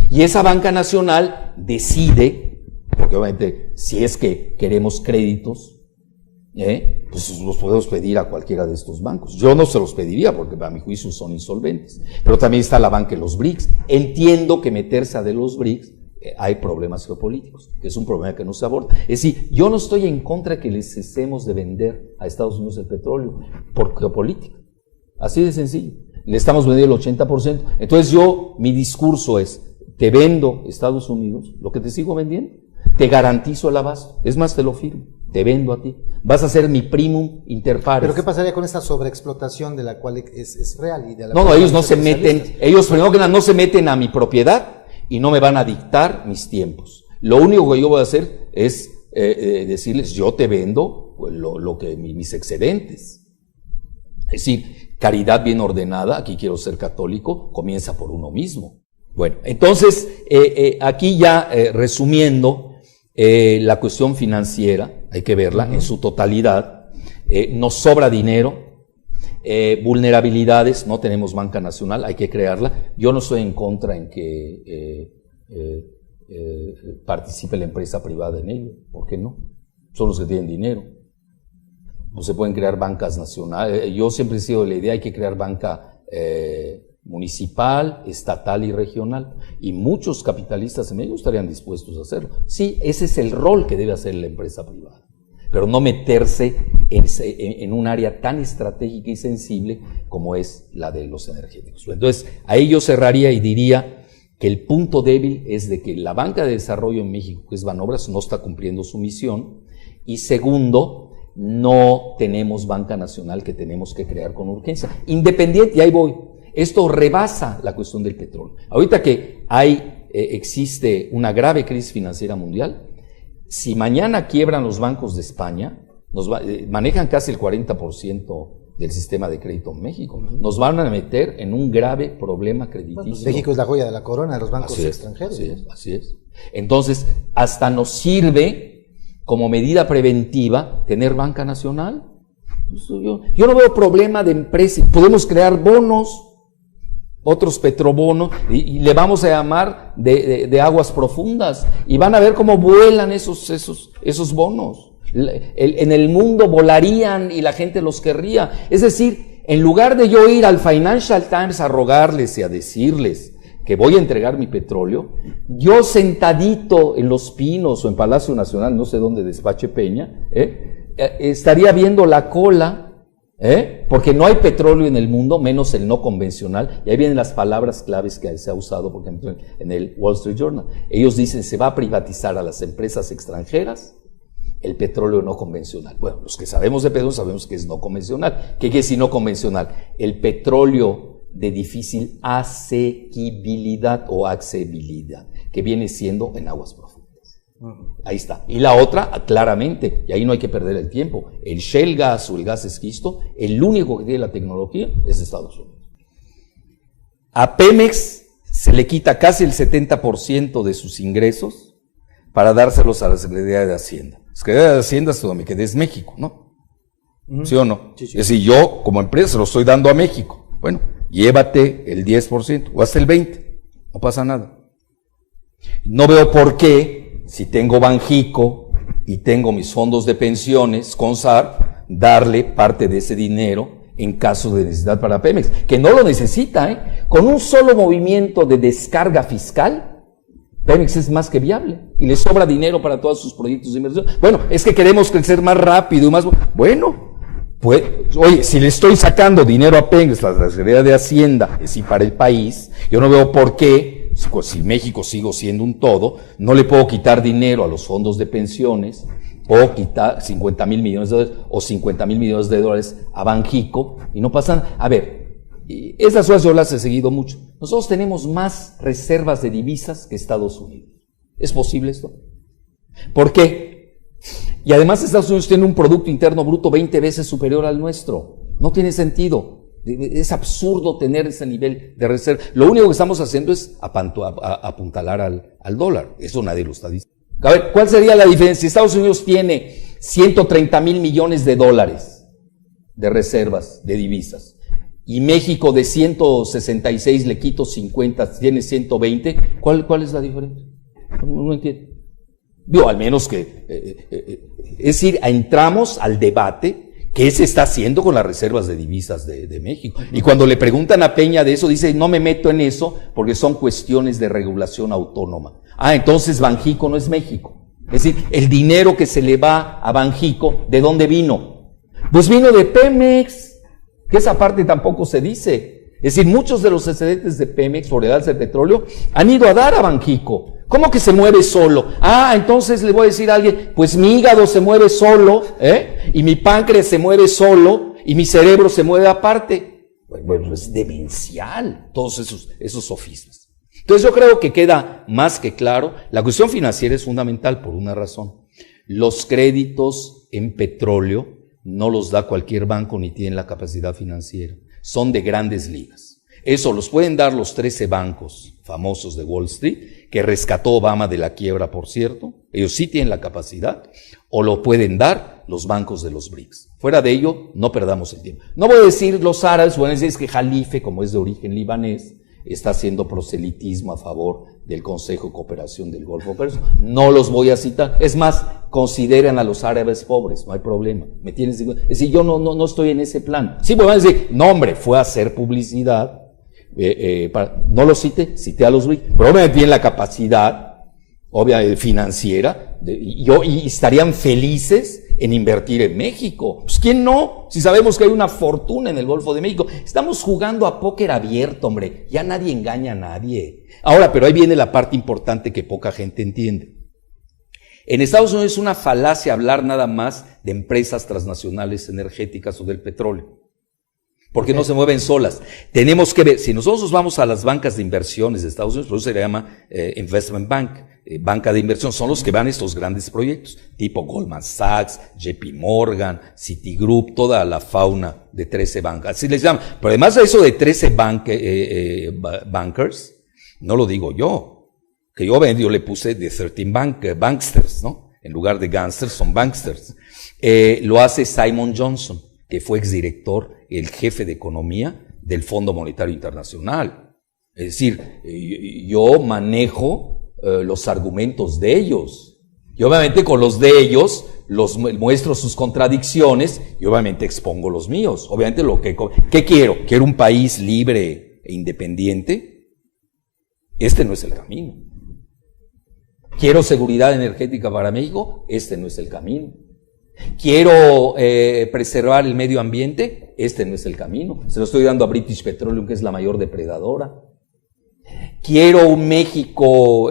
Y esa banca nacional decide, porque obviamente si es que queremos créditos, pues los podemos pedir a cualquiera de estos bancos. Yo no se los pediría porque a mi juicio son insolventes. Pero también está la banca de los BRICS. Entiendo que meterse a de los BRICS hay problemas geopolíticos, que es un problema que no se aborda. Es decir, yo no estoy en contra de que les cesemos de vender a Estados Unidos el petróleo por geopolítica. Así de sencillo. Le estamos vendiendo el 80%. Entonces mi discurso es, te vendo Estados Unidos, lo que te sigo vendiendo, te garantizo el abasto. Es más, te lo firmo. Te vendo a ti. Vas a ser mi primum inter pares. ¿Pero qué pasaría con esta sobreexplotación de la cual es real? Y de la no, ellos no se meten, ellos primero que nada no se meten a mi propiedad y no me van a dictar mis tiempos. Lo único que yo voy a hacer es decirles, yo te vendo lo que mis excedentes. Es decir, caridad bien ordenada, aquí quiero ser católico, comienza por uno mismo. Bueno, entonces, aquí ya resumiendo, la cuestión financiera, hay que verla en su totalidad, nos sobra dinero, vulnerabilidades, no tenemos banca nacional, hay que crearla. Yo no estoy en contra en que participe la empresa privada en ello, ¿por qué no? Son los que tienen dinero. No se pueden crear bancas nacionales. Yo siempre he sido de la idea, hay que crear banca municipal, estatal y regional, y muchos capitalistas en México estarían dispuestos a hacerlo. Sí, ese es el rol que debe hacer la empresa privada, pero no meterse en un área tan estratégica y sensible como es la de los energéticos. Entonces, ahí yo cerraría y diría que el punto débil es de que la banca de desarrollo en México, que es Banobras, no está cumpliendo su misión, y segundo, no tenemos banca nacional que tenemos que crear con urgencia. Independiente, y ahí voy, esto rebasa la cuestión del petróleo. Ahorita que existe una grave crisis financiera mundial, si mañana quiebran los bancos de España, manejan casi el 40% del sistema de crédito en México, nos van a meter en un grave problema crediticio. Bueno, México es la joya de la corona de los bancos extranjeros. Así es. Entonces, hasta nos sirve como medida preventiva tener banca nacional. Yo no veo problema de empresa. Podemos crear bonos, otros petrobonos, y le vamos a llamar de aguas profundas, y van a ver cómo vuelan esos bonos. En el mundo volarían y la gente los querría. Es decir, en lugar de yo ir al Financial Times a rogarles y a decirles que voy a entregar mi petróleo, yo sentadito en Los Pinos o en Palacio Nacional, no sé dónde despache Peña, estaría viendo la cola, porque no hay petróleo en el mundo, menos el no convencional, y ahí vienen las palabras claves que se ha usado, por ejemplo, en el Wall Street Journal. Ellos dicen, se va a privatizar a las empresas extranjeras el petróleo no convencional. Bueno, los que sabemos de petróleo sabemos que es no convencional. ¿Qué quiere decir no convencional? El petróleo de difícil asequibilidad o accesibilidad, que viene siendo en aguas profundas. Ahí está. Y la otra, claramente, y ahí no hay que perder el tiempo, el shale gas o el gas esquisto, el único que tiene la tecnología es Estados Unidos. A Pemex se le quita casi el 70% de sus ingresos para dárselos a la Secretaría de Hacienda. La Secretaría de Hacienda es donde me quedé, es México, ¿no? ¿Sí o no? Sí. Es decir, yo como empresa se lo estoy dando a México. Bueno, llévate el 10% o hasta el 20%, no pasa nada. No veo por qué, si tengo Banxico y tengo mis fondos de pensiones, CONSAR, darle parte de ese dinero en caso de necesidad para Pemex, que no lo necesita, Con un solo movimiento de descarga fiscal, Pemex es más que viable y le sobra dinero para todos sus proyectos de inversión. Bueno, es que queremos crecer más rápido y más... Bueno, pues, oye, si le estoy sacando dinero a Pemex, la Secretaría de Hacienda, es decir, para el país, yo no veo por qué, si México sigo siendo un todo, no le puedo quitar dinero a los fondos de pensiones, o quitar 50 mil millones de dólares o 50 mil millones de dólares a Banjico y no pasa nada. A ver, esas cosas yo las he seguido mucho. Nosotros tenemos más reservas de divisas que Estados Unidos. ¿Es posible esto? ¿Por qué? Y además Estados Unidos tiene un Producto Interno Bruto 20 veces superior al nuestro. No tiene sentido. Es absurdo tener ese nivel de reserva. Lo único que estamos haciendo es apuntalar al dólar. Eso nadie lo está diciendo. A ver, ¿cuál sería la diferencia? Estados Unidos tiene 130 mil millones de dólares de reservas de divisas. Y México de 166 le quito 50, tiene 120. ¿Cuál es la diferencia? No entiendo. Digo, al menos que... es decir, entramos al debate qué se está haciendo con las reservas de divisas de México. Y cuando le preguntan a Peña de eso, dice, no me meto en eso porque son cuestiones de regulación autónoma. Ah, entonces Banjico no es México. Es decir, el dinero que se le va a Banjico, ¿de dónde vino? Pues vino de Pemex. Que esa parte tampoco se dice. Es decir, muchos de los excedentes de Pemex por el alza del petróleo han ido a dar a Banjico. ¿Cómo que se mueve solo? Ah, entonces le voy a decir a alguien, pues mi hígado se mueve solo, y mi páncreas se mueve solo, y mi cerebro se mueve aparte. Bueno, es demencial todos esos sofismas. Entonces yo creo que queda más que claro, la cuestión financiera es fundamental por una razón. Los créditos en petróleo no los da cualquier banco ni tienen la capacidad financiera. Son de grandes ligas. Eso los pueden dar los 13 bancos famosos de Wall Street, que rescató Obama de la quiebra, por cierto. Ellos sí tienen la capacidad. O lo pueden dar los bancos de los BRICS. Fuera de ello, no perdamos el tiempo. No voy a decir los árabes, voy a decir que Jalife, como es de origen libanés, está haciendo proselitismo a favor del Consejo de Cooperación del Golfo Pérsico. No los voy a citar. Es más, consideren a los árabes pobres, no hay problema. ¿Me tienes? Es decir, yo no estoy en ese plan. Sí, pues van a decir, no hombre, fue a hacer publicidad. No lo cité a los BRICS, pero obviamente tienen la capacidad financiera y estarían felices en invertir en México. Pues ¿quién no? Si sabemos que hay una fortuna en el Golfo de México. Estamos jugando a póker abierto, hombre. Ya nadie engaña a nadie. Ahora, pero ahí viene la parte importante que poca gente entiende. En Estados Unidos es una falacia hablar nada más de empresas transnacionales energéticas o del petróleo, porque no se mueven solas. Tenemos que ver, si nosotros nos vamos a las bancas de inversiones de Estados Unidos, por eso se le llama Investment Bank, banca de inversión, son los que van estos grandes proyectos, tipo Goldman Sachs, JP Morgan, Citigroup, toda la fauna de 13 bancas, así les llaman. Pero además de eso de 13 bankers, no lo digo yo, que yo le puse de 13 banksters, ¿no? En lugar de gangsters, son banksters. Lo hace Simon Johnson, que fue exdirector, el jefe de economía del Fondo Monetario Internacional. Es decir, yo manejo los argumentos de ellos. Y obviamente con los de ellos los muestro sus contradicciones y obviamente expongo los míos. Obviamente ¿qué quiero? ¿Quiero un país libre e independiente? Este no es el camino. ¿Quiero seguridad energética para México? Este no es el camino. ¿Quiero preservar el medio ambiente? Este no es el camino. Se lo estoy dando a British Petroleum, que es la mayor depredadora. ¿Quiero un México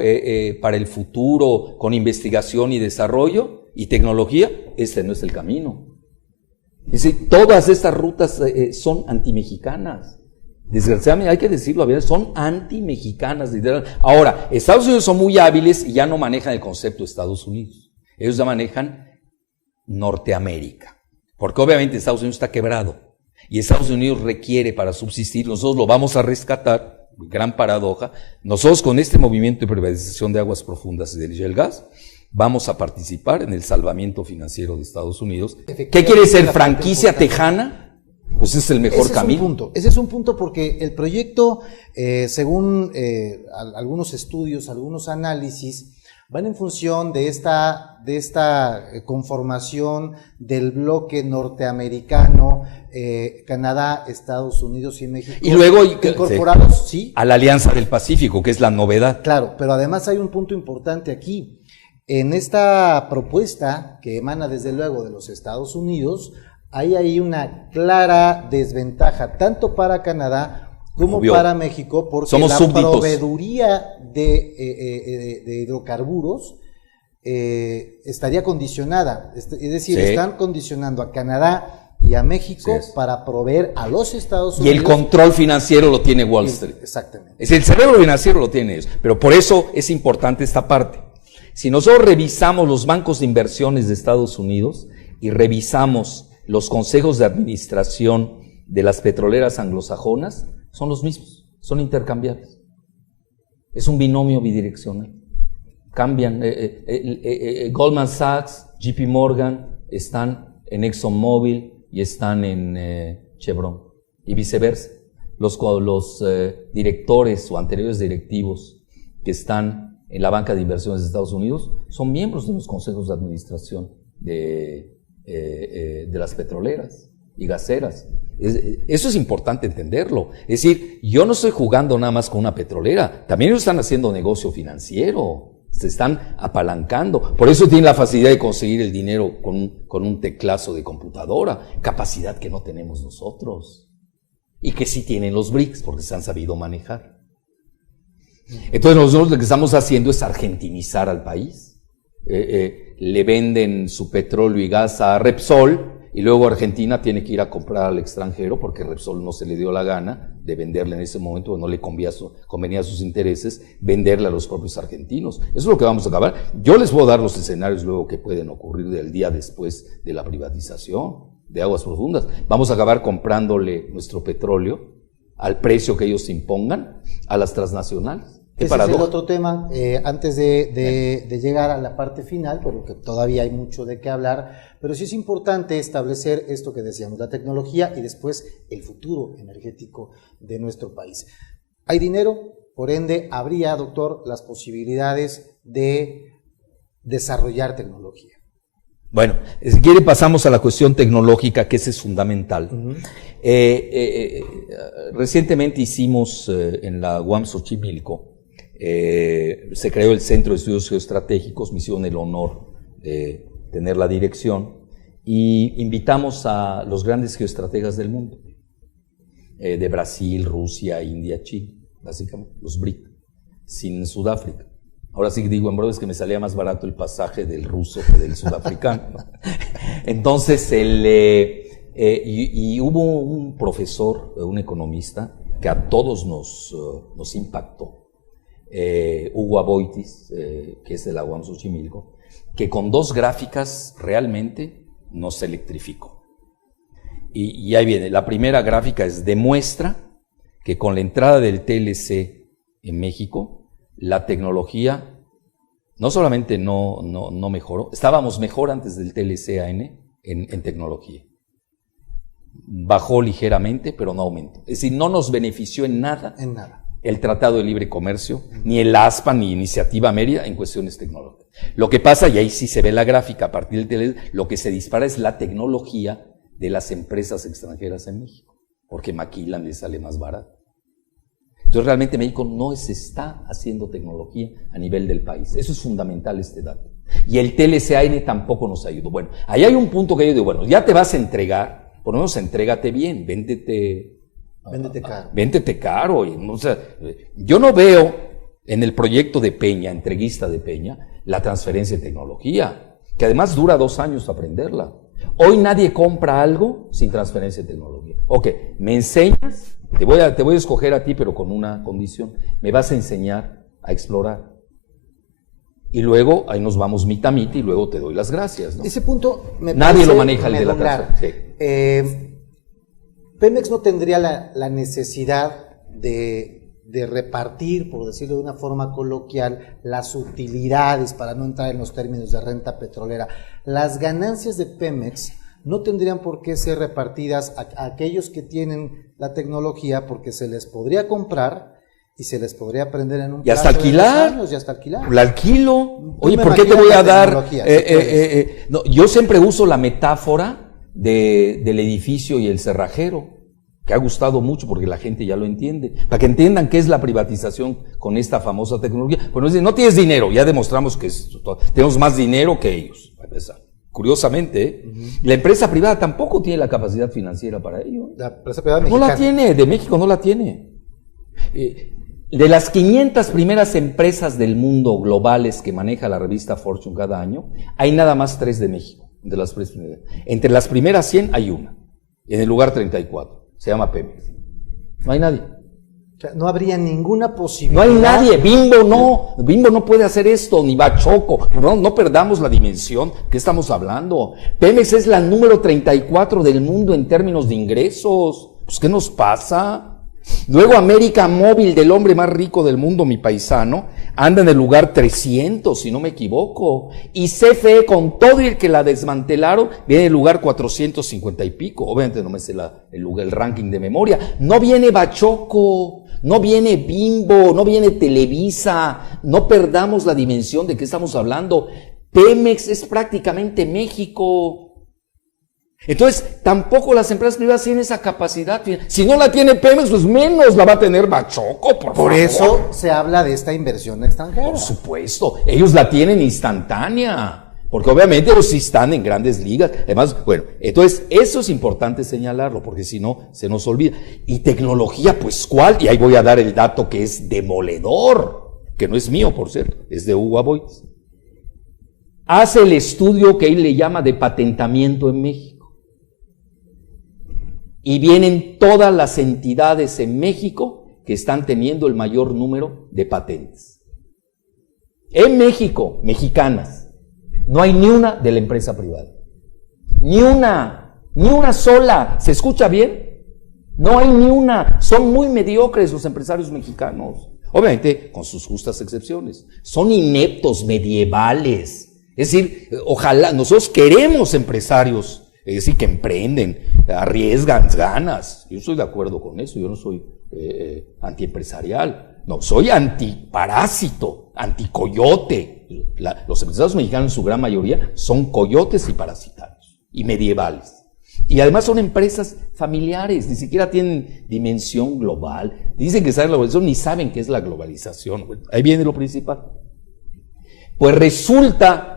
para el futuro con investigación y desarrollo y tecnología? Este no es el camino. Es decir, todas estas rutas son antimexicanas. Desgraciadamente, hay que decirlo, a ver, son antimexicanas. Ahora, Estados Unidos son muy hábiles y ya no manejan el concepto de Estados Unidos. Ellos ya manejan Norteamérica, porque obviamente Estados Unidos está quebrado y Estados Unidos requiere para subsistir, nosotros lo vamos a rescatar, gran paradoja, nosotros con este movimiento de privatización de aguas profundas y del shale gas vamos a participar en el salvamiento financiero de Estados Unidos. ¿Qué quiere ser franquicia tejana? Pues es el mejor camino. Ese es un punto porque el proyecto, según algunos estudios, algunos análisis, van en función de esta conformación del bloque norteamericano, Canadá, Estados Unidos y México. Y luego incorporados, sí, a la Alianza del Pacífico, que es la novedad. Claro, pero además hay un punto importante aquí. En esta propuesta que emana desde luego de los Estados Unidos, hay ahí una clara desventaja, tanto para Canadá como obvio, para México, porque somos la súbditos. proveeduría de hidrocarburos estaría condicionada, es decir, Sí. están condicionando a Canadá y a México para proveer a los Estados Y Unidos. el control financiero lo tiene Wall Street. Exactamente. Es el cerebro financiero lo tiene ellos. Pero por eso es importante esta parte. Si nosotros revisamos los bancos de inversiones de Estados Unidos y revisamos los consejos de administración de las petroleras anglosajonas, son los mismos, son intercambiables. Es un binomio bidireccional. Cambian. Goldman Sachs, JP Morgan están en ExxonMobil y están en Chevron. Y viceversa. Los directores o anteriores directivos que están en la banca de inversiones de Estados Unidos son miembros de los consejos de administración de las petroleras y gaseras. Eso es importante entenderlo. Es decir, yo no estoy jugando nada más con una petrolera, también ellos están haciendo negocio financiero, se están apalancando. Por eso tienen la facilidad de conseguir el dinero con un teclazo de computadora, capacidad que no tenemos nosotros y que sí tienen los BRICS porque se han sabido manejar. Entonces nosotros lo que estamos haciendo es argentinizar al país. Le venden su petróleo y gas a Repsol y luego Argentina tiene que ir a comprar al extranjero porque Repsol no se le dio la gana de venderle en ese momento, no le convenía a sus intereses venderle a los propios argentinos. Eso es lo que vamos a acabar. Yo les voy a dar los escenarios luego que pueden ocurrir del día después de la privatización de Aguas Profundas. Vamos a acabar comprándole nuestro petróleo al precio que ellos impongan a las transnacionales. Ese es el otro tema, antes de llegar a la parte final, porque todavía hay mucho de qué hablar, pero sí es importante establecer esto que decíamos, la tecnología y después el futuro energético de nuestro país. Hay dinero, por ende, habría, doctor, las posibilidades de desarrollar tecnología. Bueno, si quiere pasamos a la cuestión tecnológica, que esa es fundamental. Uh-huh. Recientemente hicimos en la UAM Xochimilco, se creó el Centro de Estudios Geoestratégicos, me hicieron el honor de tener la dirección y invitamos a los grandes geoestrategas del mundo, de Brasil, Rusia, India, China, básicamente, los BRIC, sin Sudáfrica. Ahora sí digo en breve, es que me salía más barato el pasaje del ruso que del sudafricano, ¿no? Entonces, y hubo un profesor, un economista, que a todos nos impactó. Hugo Aboitis, que es de la UAM Xochimilco, que con 2 gráficas realmente nos electrificó. Y ahí viene, la primera gráfica demuestra que con la entrada del TLC en México, la tecnología no solamente no mejoró, estábamos mejor antes del TLC-AN en tecnología. Bajó ligeramente, pero no aumentó. Es decir, no nos benefició en nada. En nada. El Tratado de Libre Comercio, ni el ASPA, ni Iniciativa Mérida en cuestiones tecnológicas. Lo que pasa, y ahí sí se ve la gráfica a partir del lo que se dispara es la tecnología de las empresas extranjeras en México, porque maquilan, les sale más barato. Entonces realmente México no se está haciendo tecnología a nivel del país. Eso es fundamental, este dato. Y el TLC-AN tampoco nos ayudó. Bueno, ahí hay un punto que yo digo, bueno, ya te vas a entregar, por lo menos entrégate bien, véndete caro. Véndete caro. O sea, yo no veo en el proyecto de Peña, entreguista de Peña, la transferencia de tecnología, que además dura 2 años aprenderla. Hoy nadie compra algo sin transferencia de tecnología. Ok, me enseñas, te voy a escoger a ti, pero con una condición. Me vas a enseñar a explorar. Y luego ahí nos vamos mitad y luego te doy las gracias, ¿no? Ese punto nadie lo maneja, el de la transferencia. Sí. Pemex no tendría la necesidad de repartir, por decirlo de una forma coloquial, las utilidades, para no entrar en los términos de renta petrolera. Las ganancias de Pemex no tendrían por qué ser repartidas a aquellos que tienen la tecnología, porque se les podría comprar Y se les podría prender en un y hasta alquilar. Y hasta alquilar. La alquilo. Oye, ¿por qué te voy a dar? No, yo siempre uso la metáfora del edificio y el cerrajero, que ha gustado mucho porque la gente ya lo entiende. Para que entiendan qué es la privatización con esta famosa tecnología. Pues no tienes dinero, ya demostramos que tenemos más dinero que ellos, a pesar. Curiosamente, la empresa privada tampoco tiene la capacidad financiera para ello. La empresa privada mexicana. No la tiene, de México no la tiene. De las 500 primeras empresas del mundo globales que maneja la revista Fortune cada año, hay nada más 3 de México. Entre las primeras 100 hay una, en el lugar 34. Se llama Pemex. No hay nadie. O sea, no habría ninguna posibilidad. No hay nadie. Bimbo no puede hacer esto, ni Bachoco. No perdamos la dimensión. ¿Qué estamos hablando? Pemex es la número 34 del mundo en términos de ingresos. Pues, ¿qué nos pasa? Luego América Móvil, del hombre más rico del mundo, mi paisano, anda en el lugar 300, si no me equivoco. Y CFE, con todo el que la desmantelaron, viene en el lugar 450 y pico. Obviamente no me sé el ranking de memoria. No viene Bachoco, no viene Bimbo, no viene Televisa. No perdamos la dimensión de qué estamos hablando. Pemex es prácticamente México. Entonces, tampoco las empresas privadas tienen esa capacidad. Si no la tiene Pemex, pues menos la va a tener Bachoco, por favor. Eso se habla de esta inversión extranjera. Por supuesto, ellos la tienen instantánea, porque obviamente ellos sí están en grandes ligas. Además, bueno, entonces eso es importante señalarlo, porque si no, se nos olvida. Y tecnología, pues ¿cuál? Y ahí voy a dar el dato que es demoledor, que no es mío, por cierto, es de Hugo Aboites. Hace el estudio que él le llama de patentamiento en México. Y vienen todas las entidades en México que están teniendo el mayor número de patentes. En México, mexicanas, no hay ni una de la empresa privada. Ni una sola. ¿Se escucha bien? No hay ni una. Son muy mediocres los empresarios mexicanos. Obviamente, con sus justas excepciones. Son ineptos, medievales. Es decir, ojalá, nosotros queremos empresarios, es decir, que emprenden, arriesgan, ganas. Yo estoy de acuerdo con eso, yo no soy antiempresarial, no, soy antiparásito, anticoyote. Los empresarios mexicanos en su gran mayoría son coyotes y parasitarios, y medievales. Y además son empresas familiares, ni siquiera tienen dimensión global. Dicen que saben la globalización, ni saben qué es la globalización. Ahí viene lo principal. Pues resulta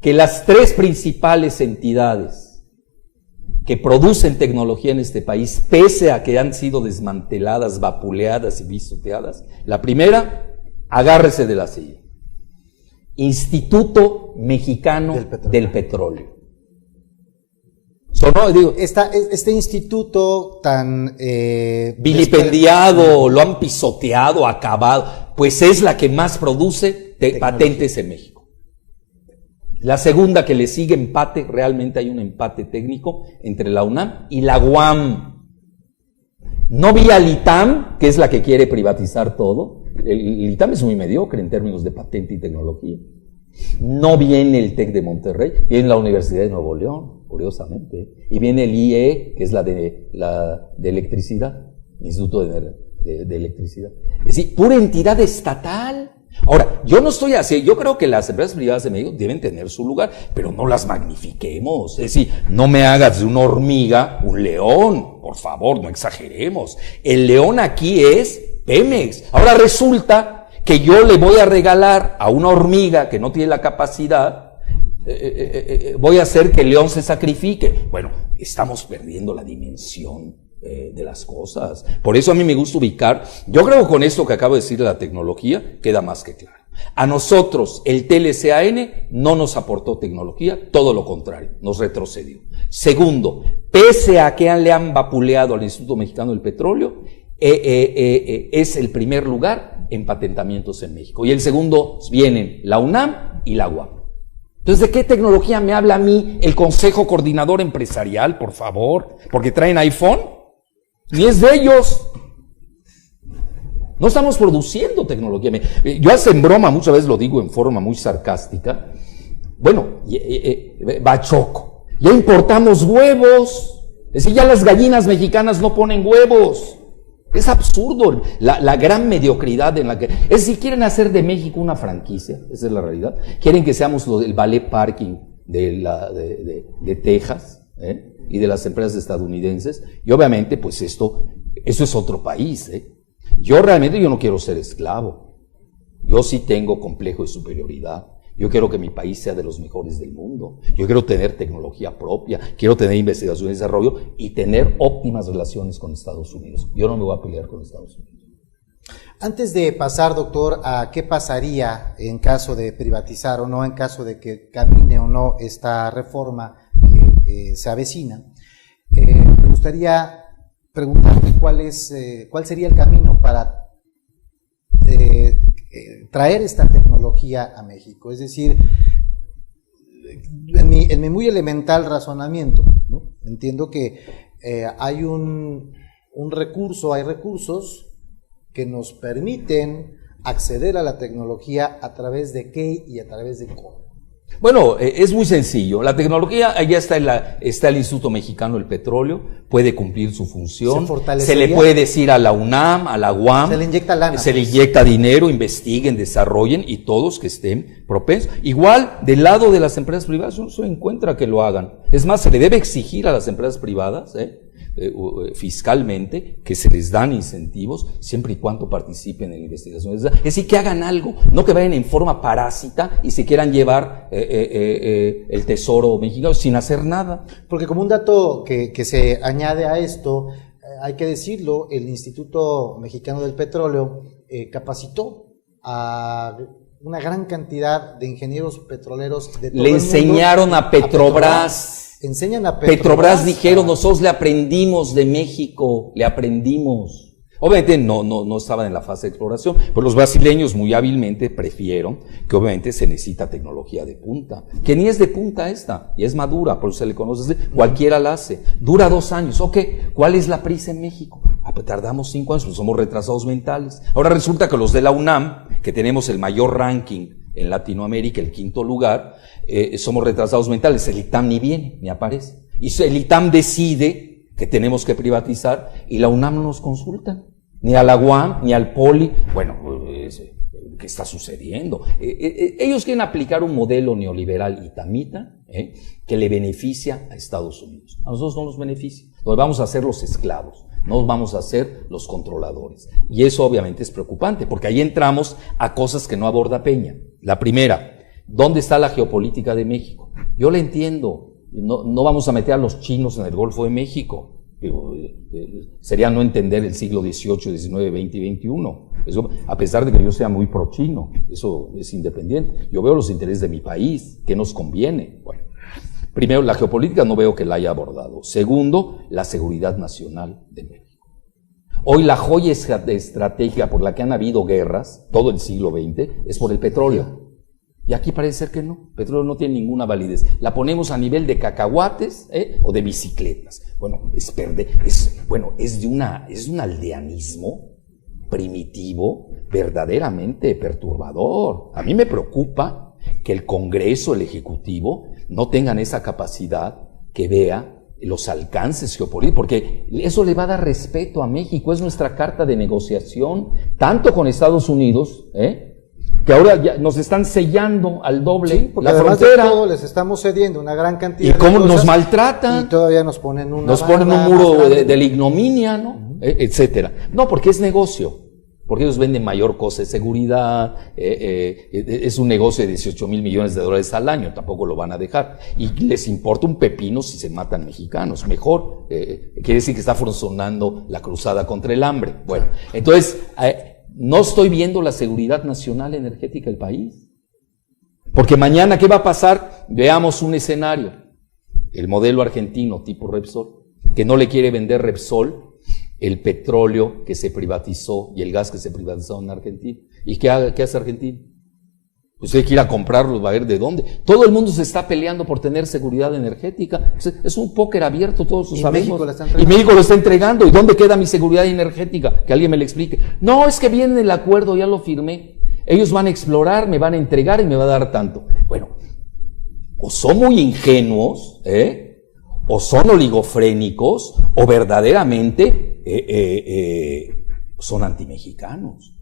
que las 3 principales entidades que producen tecnología en este país, pese a que han sido desmanteladas, vapuleadas y pisoteadas, la primera, agárrese de la silla, Instituto Mexicano del Petróleo. ¿Sonó? Digo, este instituto tan vilipendiado, lo han pisoteado, acabado, pues es la que más produce patentes en México. La segunda que le sigue empate, realmente hay un empate técnico entre la UNAM y la UAM. No vi al ITAM, que es la que quiere privatizar todo. El ITAM es muy mediocre en términos de patente y tecnología. No viene el TEC de Monterrey, viene la Universidad de Nuevo León, curiosamente. Y viene el IE, que es la de electricidad, Instituto de Electricidad. Es decir, pura entidad estatal. Ahora, yo no estoy así, yo creo que las empresas privadas de México deben tener su lugar, pero no las magnifiquemos. Es decir, no me hagas de una hormiga un león, por favor, no exageremos. El león aquí es Pemex. Ahora resulta que yo le voy a regalar a una hormiga que no tiene la capacidad, voy a hacer que el león se sacrifique. Bueno, estamos perdiendo la dimensión de las cosas. Por eso a mí me gusta ubicar, yo creo que con esto que acabo de decir de la tecnología, queda más que claro. A nosotros, el TLCAN no nos aportó tecnología, todo lo contrario, nos retrocedió. Segundo, pese a que le han vapuleado al Instituto Mexicano del Petróleo, es el primer lugar en patentamientos en México. Y el segundo vienen la UNAM y la UAM. Entonces, ¿de qué tecnología me habla a mí el Consejo Coordinador Empresarial, por favor? ¿Porque traen iPhone? Ni es de ellos. No estamos produciendo tecnología. Yo hace en broma, muchas veces lo digo en forma muy sarcástica. Bueno, Bachoco, ya importamos huevos. Es decir, ya las gallinas mexicanas no ponen huevos. Es absurdo la gran mediocridad en la que... Es decir, quieren hacer de México una franquicia, esa es la realidad. Quieren que seamos el ballet parking de Texas, y de las empresas estadounidenses. Y obviamente, pues eso es otro país, Yo no quiero ser esclavo. Yo sí tengo complejo de superioridad. Yo quiero que mi país sea de los mejores del mundo. Yo quiero tener tecnología propia, quiero tener investigación y desarrollo y tener óptimas relaciones con Estados Unidos. Yo no me voy a pelear con Estados Unidos. Antes de pasar, doctor, a qué pasaría en caso de privatizar o no, en caso de que camine o no esta reforma que se avecina, me gustaría preguntarte cuál sería el camino para traer esta tecnología a México. Es decir, en mi muy elemental razonamiento, ¿no? Entiendo que hay un recurso, hay recursos que nos permiten acceder a la tecnología a través de qué y a través de cómo. Bueno, es muy sencillo. La tecnología, allá está el Instituto Mexicano del Petróleo, puede cumplir su función. Se le puede decir a la UNAM, a la UAM. Se le inyecta lana. Se le inyecta dinero, investiguen, desarrollen y todos que estén propensos. Igual, del lado de las empresas privadas, uno se encuentra que lo hagan. Es más, se le debe exigir a las empresas privadas, fiscalmente, que se les dan incentivos siempre y cuando participen en investigaciones. Es decir, que hagan algo, no que vayan en forma parásita y se quieran llevar el tesoro mexicano sin hacer nada. Porque como un dato que se añade a esto, hay que decirlo, el Instituto Mexicano del Petróleo capacitó a una gran cantidad de ingenieros petroleros de todo Le enseñaron a Petrobras. Enseñan a Petrobras dijeron, nosotros le aprendimos de México, le aprendimos. Obviamente no estaban en la fase de exploración, pero los brasileños muy hábilmente prefirieron que obviamente se necesita tecnología de punta, que ni es de punta esta, y es madura, por eso se le conoce así, cualquiera la hace. Dura 2 años, ok, ¿cuál es la prisa en México? Pues tardamos 5 años, pues somos retrasados mentales. Ahora resulta que los de la UNAM, que tenemos el mayor ranking en Latinoamérica, el 5º lugar, somos retrasados mentales. El ITAM ni viene, ni aparece. Y el ITAM decide que tenemos que privatizar y la UNAM no nos consulta, ni a la UAM, ni al POLI. Bueno, ¿qué está sucediendo? Ellos quieren aplicar un modelo neoliberal itamita que le beneficia a Estados Unidos. A nosotros no nos beneficia. Nos vamos a hacer los esclavos. No vamos a ser los controladores. Y eso obviamente es preocupante, porque ahí entramos a cosas que no aborda Peña. La primera, ¿dónde está la geopolítica de México? Yo la entiendo. No vamos a meter a los chinos en el Golfo de México. Sería no entender el siglo XVIII, XIX, XX y XXI. Eso, a pesar de que yo sea muy pro chino, eso es independiente. Yo veo los intereses de mi país, ¿qué nos conviene? Bueno. Primero, la geopolítica no veo que la haya abordado. Segundo, la seguridad nacional de México. Hoy la joya estratégica por la que han habido guerras, todo el siglo XX, es por el petróleo. Y aquí parece ser que no. El petróleo no tiene ninguna validez. La ponemos a nivel de cacahuates o de bicicletas. Bueno, es de un aldeanismo primitivo verdaderamente perturbador. A mí me preocupa que el Congreso, el Ejecutivo, no tengan esa capacidad que vea los alcances geopolíticos, porque eso le va a dar respeto a México, es nuestra carta de negociación, tanto con Estados Unidos, que ahora ya nos están sellando al doble la frontera. De todo les estamos cediendo una gran cantidad de cosas. ¿Y cómo nos maltratan? Y todavía nos ponen un muro de la ignominia, ¿no? Etcétera. No, porque es negocio. Porque ellos venden mayor cosa de seguridad, es un negocio de $18 mil millones al año, tampoco lo van a dejar. Y les importa un pepino si se matan mexicanos, mejor, quiere decir que está funcionando la cruzada contra el hambre. Bueno, entonces, no estoy viendo la seguridad nacional energética del país. Porque mañana, ¿qué va a pasar? Veamos un escenario, el modelo argentino tipo Repsol, que no le quiere vender Repsol el petróleo que se privatizó y el gas que se privatizó en Argentina. ¿Y qué hace Argentina? Pues hay que ir a comprarlos, va a ver de dónde. Todo el mundo se está peleando por tener seguridad energética. Es un póker abierto, todos lo sabemos. Y México lo está entregando. ¿Y dónde queda mi seguridad energética? Que alguien me lo explique. No, es que viene el acuerdo, ya lo firmé. Ellos van a explorar, me van a entregar y me va a dar tanto. Bueno, o son muy ingenuos, o son oligofrénicos, o verdaderamente son antimexicanos.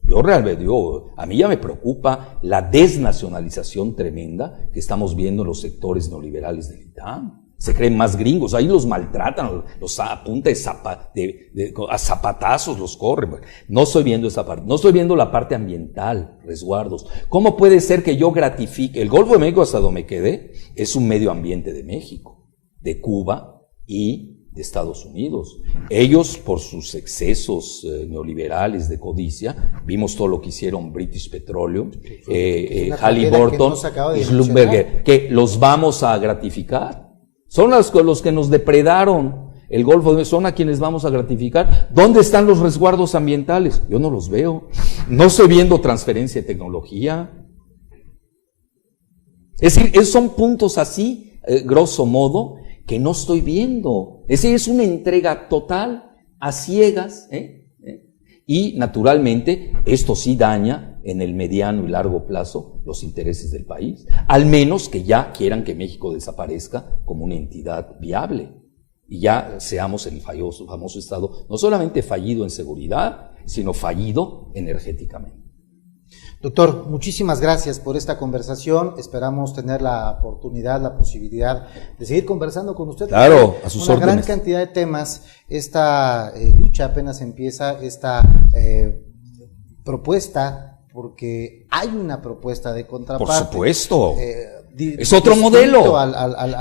A mí ya me preocupa la desnacionalización tremenda que estamos viendo en los sectores neoliberales del ITAM. Se creen más gringos, ahí los maltratan, los a punta a zapatazos los corren. No estoy viendo esa parte, no estoy viendo la parte ambiental, resguardos. ¿Cómo puede ser que yo gratifique? El Golfo de México, hasta donde me quedé, es un medio ambiente de México, de Cuba y de Estados Unidos. Ellos, por sus excesos neoliberales de codicia, vimos todo lo que hicieron British Petroleum, Halliburton y Schlumberger, que los vamos a gratificar. Son los que nos depredaron el Golfo de México, son a quienes vamos a gratificar. ¿Dónde están los resguardos ambientales? Yo no los veo. No estoy viendo transferencia de tecnología. Es decir, son puntos así, grosso modo, que no estoy viendo. Es decir, es una entrega total, a ciegas, y naturalmente esto sí daña en el mediano y largo plazo los intereses del país, al menos que ya quieran que México desaparezca como una entidad viable y ya seamos el famoso Estado, no solamente fallido en seguridad, sino fallido energéticamente. Doctor, muchísimas gracias por esta conversación. Esperamos tener la oportunidad, la posibilidad de seguir conversando con usted. Claro, a sus órdenes. Una gran cantidad de temas. Esta lucha apenas empieza, esta propuesta, porque hay una propuesta de contraparte. Por supuesto. Es otro modelo.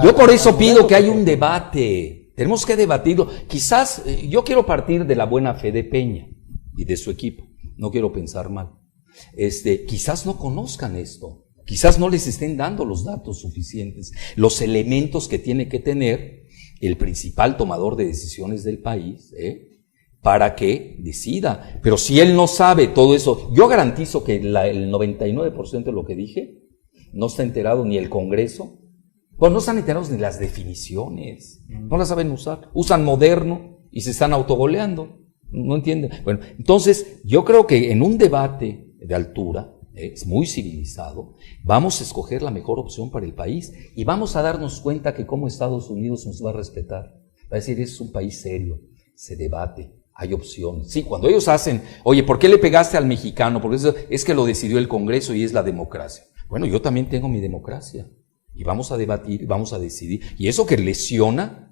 Yo por eso pido que haya un debate. Tenemos que debatirlo. Quizás, yo quiero partir de la buena fe de Peña y de su equipo. No quiero pensar mal. Quizás no conozcan esto, quizás no les estén dando los datos suficientes, los elementos que tiene que tener el principal tomador de decisiones del país, para que decida. Pero si él no sabe todo eso, yo garantizo que el 99% de lo que dije no está enterado ni el Congreso. Bueno, no están enterados ni las definiciones, no las saben usar, usan moderno y se están autogoleando, no entienden. Bueno, entonces yo creo que en un debate de altura, es muy civilizado, vamos a escoger la mejor opción para el país y vamos a darnos cuenta que como Estados Unidos nos va a respetar. Va a decir, es un país serio, se debate, hay opciones. Sí, cuando ellos hacen, oye, ¿por qué le pegaste al mexicano? Porque eso es que lo decidió el Congreso y es la democracia. Bueno, yo también tengo mi democracia y vamos a debatir, vamos a decidir. Y eso que lesiona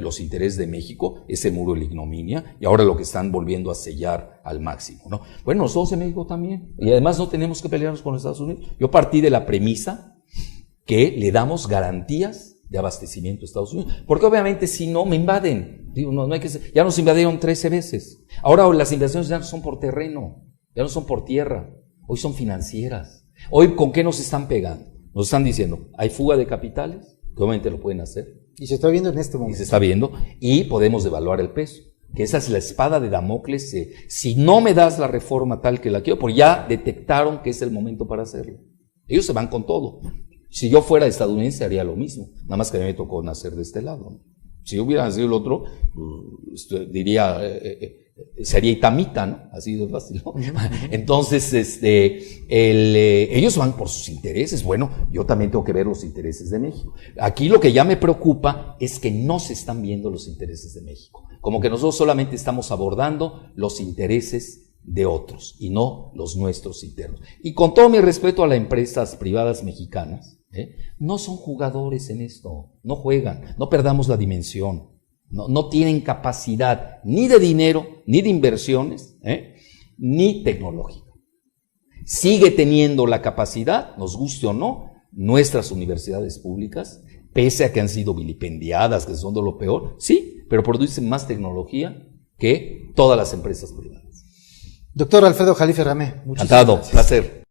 los intereses de México, ese muro de la ignominia, y ahora lo que están volviendo a sellar al máximo, ¿no? Bueno, nosotros en México también, y además no tenemos que pelearnos con los Estados Unidos. Yo partí de la premisa que le damos garantías de abastecimiento a Estados Unidos, porque obviamente si no me invaden, digo, no hay que ser, ya nos invadieron 13 veces, ahora las invasiones ya no son por terreno, ya no son por tierra, hoy son financieras. Hoy, ¿con qué nos están pegando? Nos están diciendo, hay fuga de capitales, que obviamente lo pueden hacer. Y se está viendo en este momento. Y se está viendo, y podemos devaluar el peso. Que esa es la espada de Damocles. Si no me das la reforma tal que la quiero, pues ya detectaron que es el momento para hacerlo. Ellos se van con todo. Si yo fuera estadounidense haría lo mismo, nada más que a mí me tocó nacer de este lado, ¿no? Si yo hubiera nacido el otro, diría, sería itamita, ¿no? Así de fácil, ¿no? Entonces, ellos van por sus intereses. Bueno, yo también tengo que ver los intereses de México. Aquí lo que ya me preocupa es que no se están viendo los intereses de México. Como que nosotros solamente estamos abordando los intereses de otros y no los nuestros internos. Y con todo mi respeto a las empresas privadas mexicanas, no son jugadores en esto, no juegan, no perdamos la dimensión. No tienen capacidad ni de dinero, ni de inversiones, ni tecnológica. Sigue teniendo la capacidad, nos guste o no, nuestras universidades públicas, pese a que han sido vilipendiadas, que son de lo peor, sí, pero producen más tecnología que todas las empresas privadas. Doctor Alfredo Jalife Ramé, muchísimas gracias. Encantado, placer.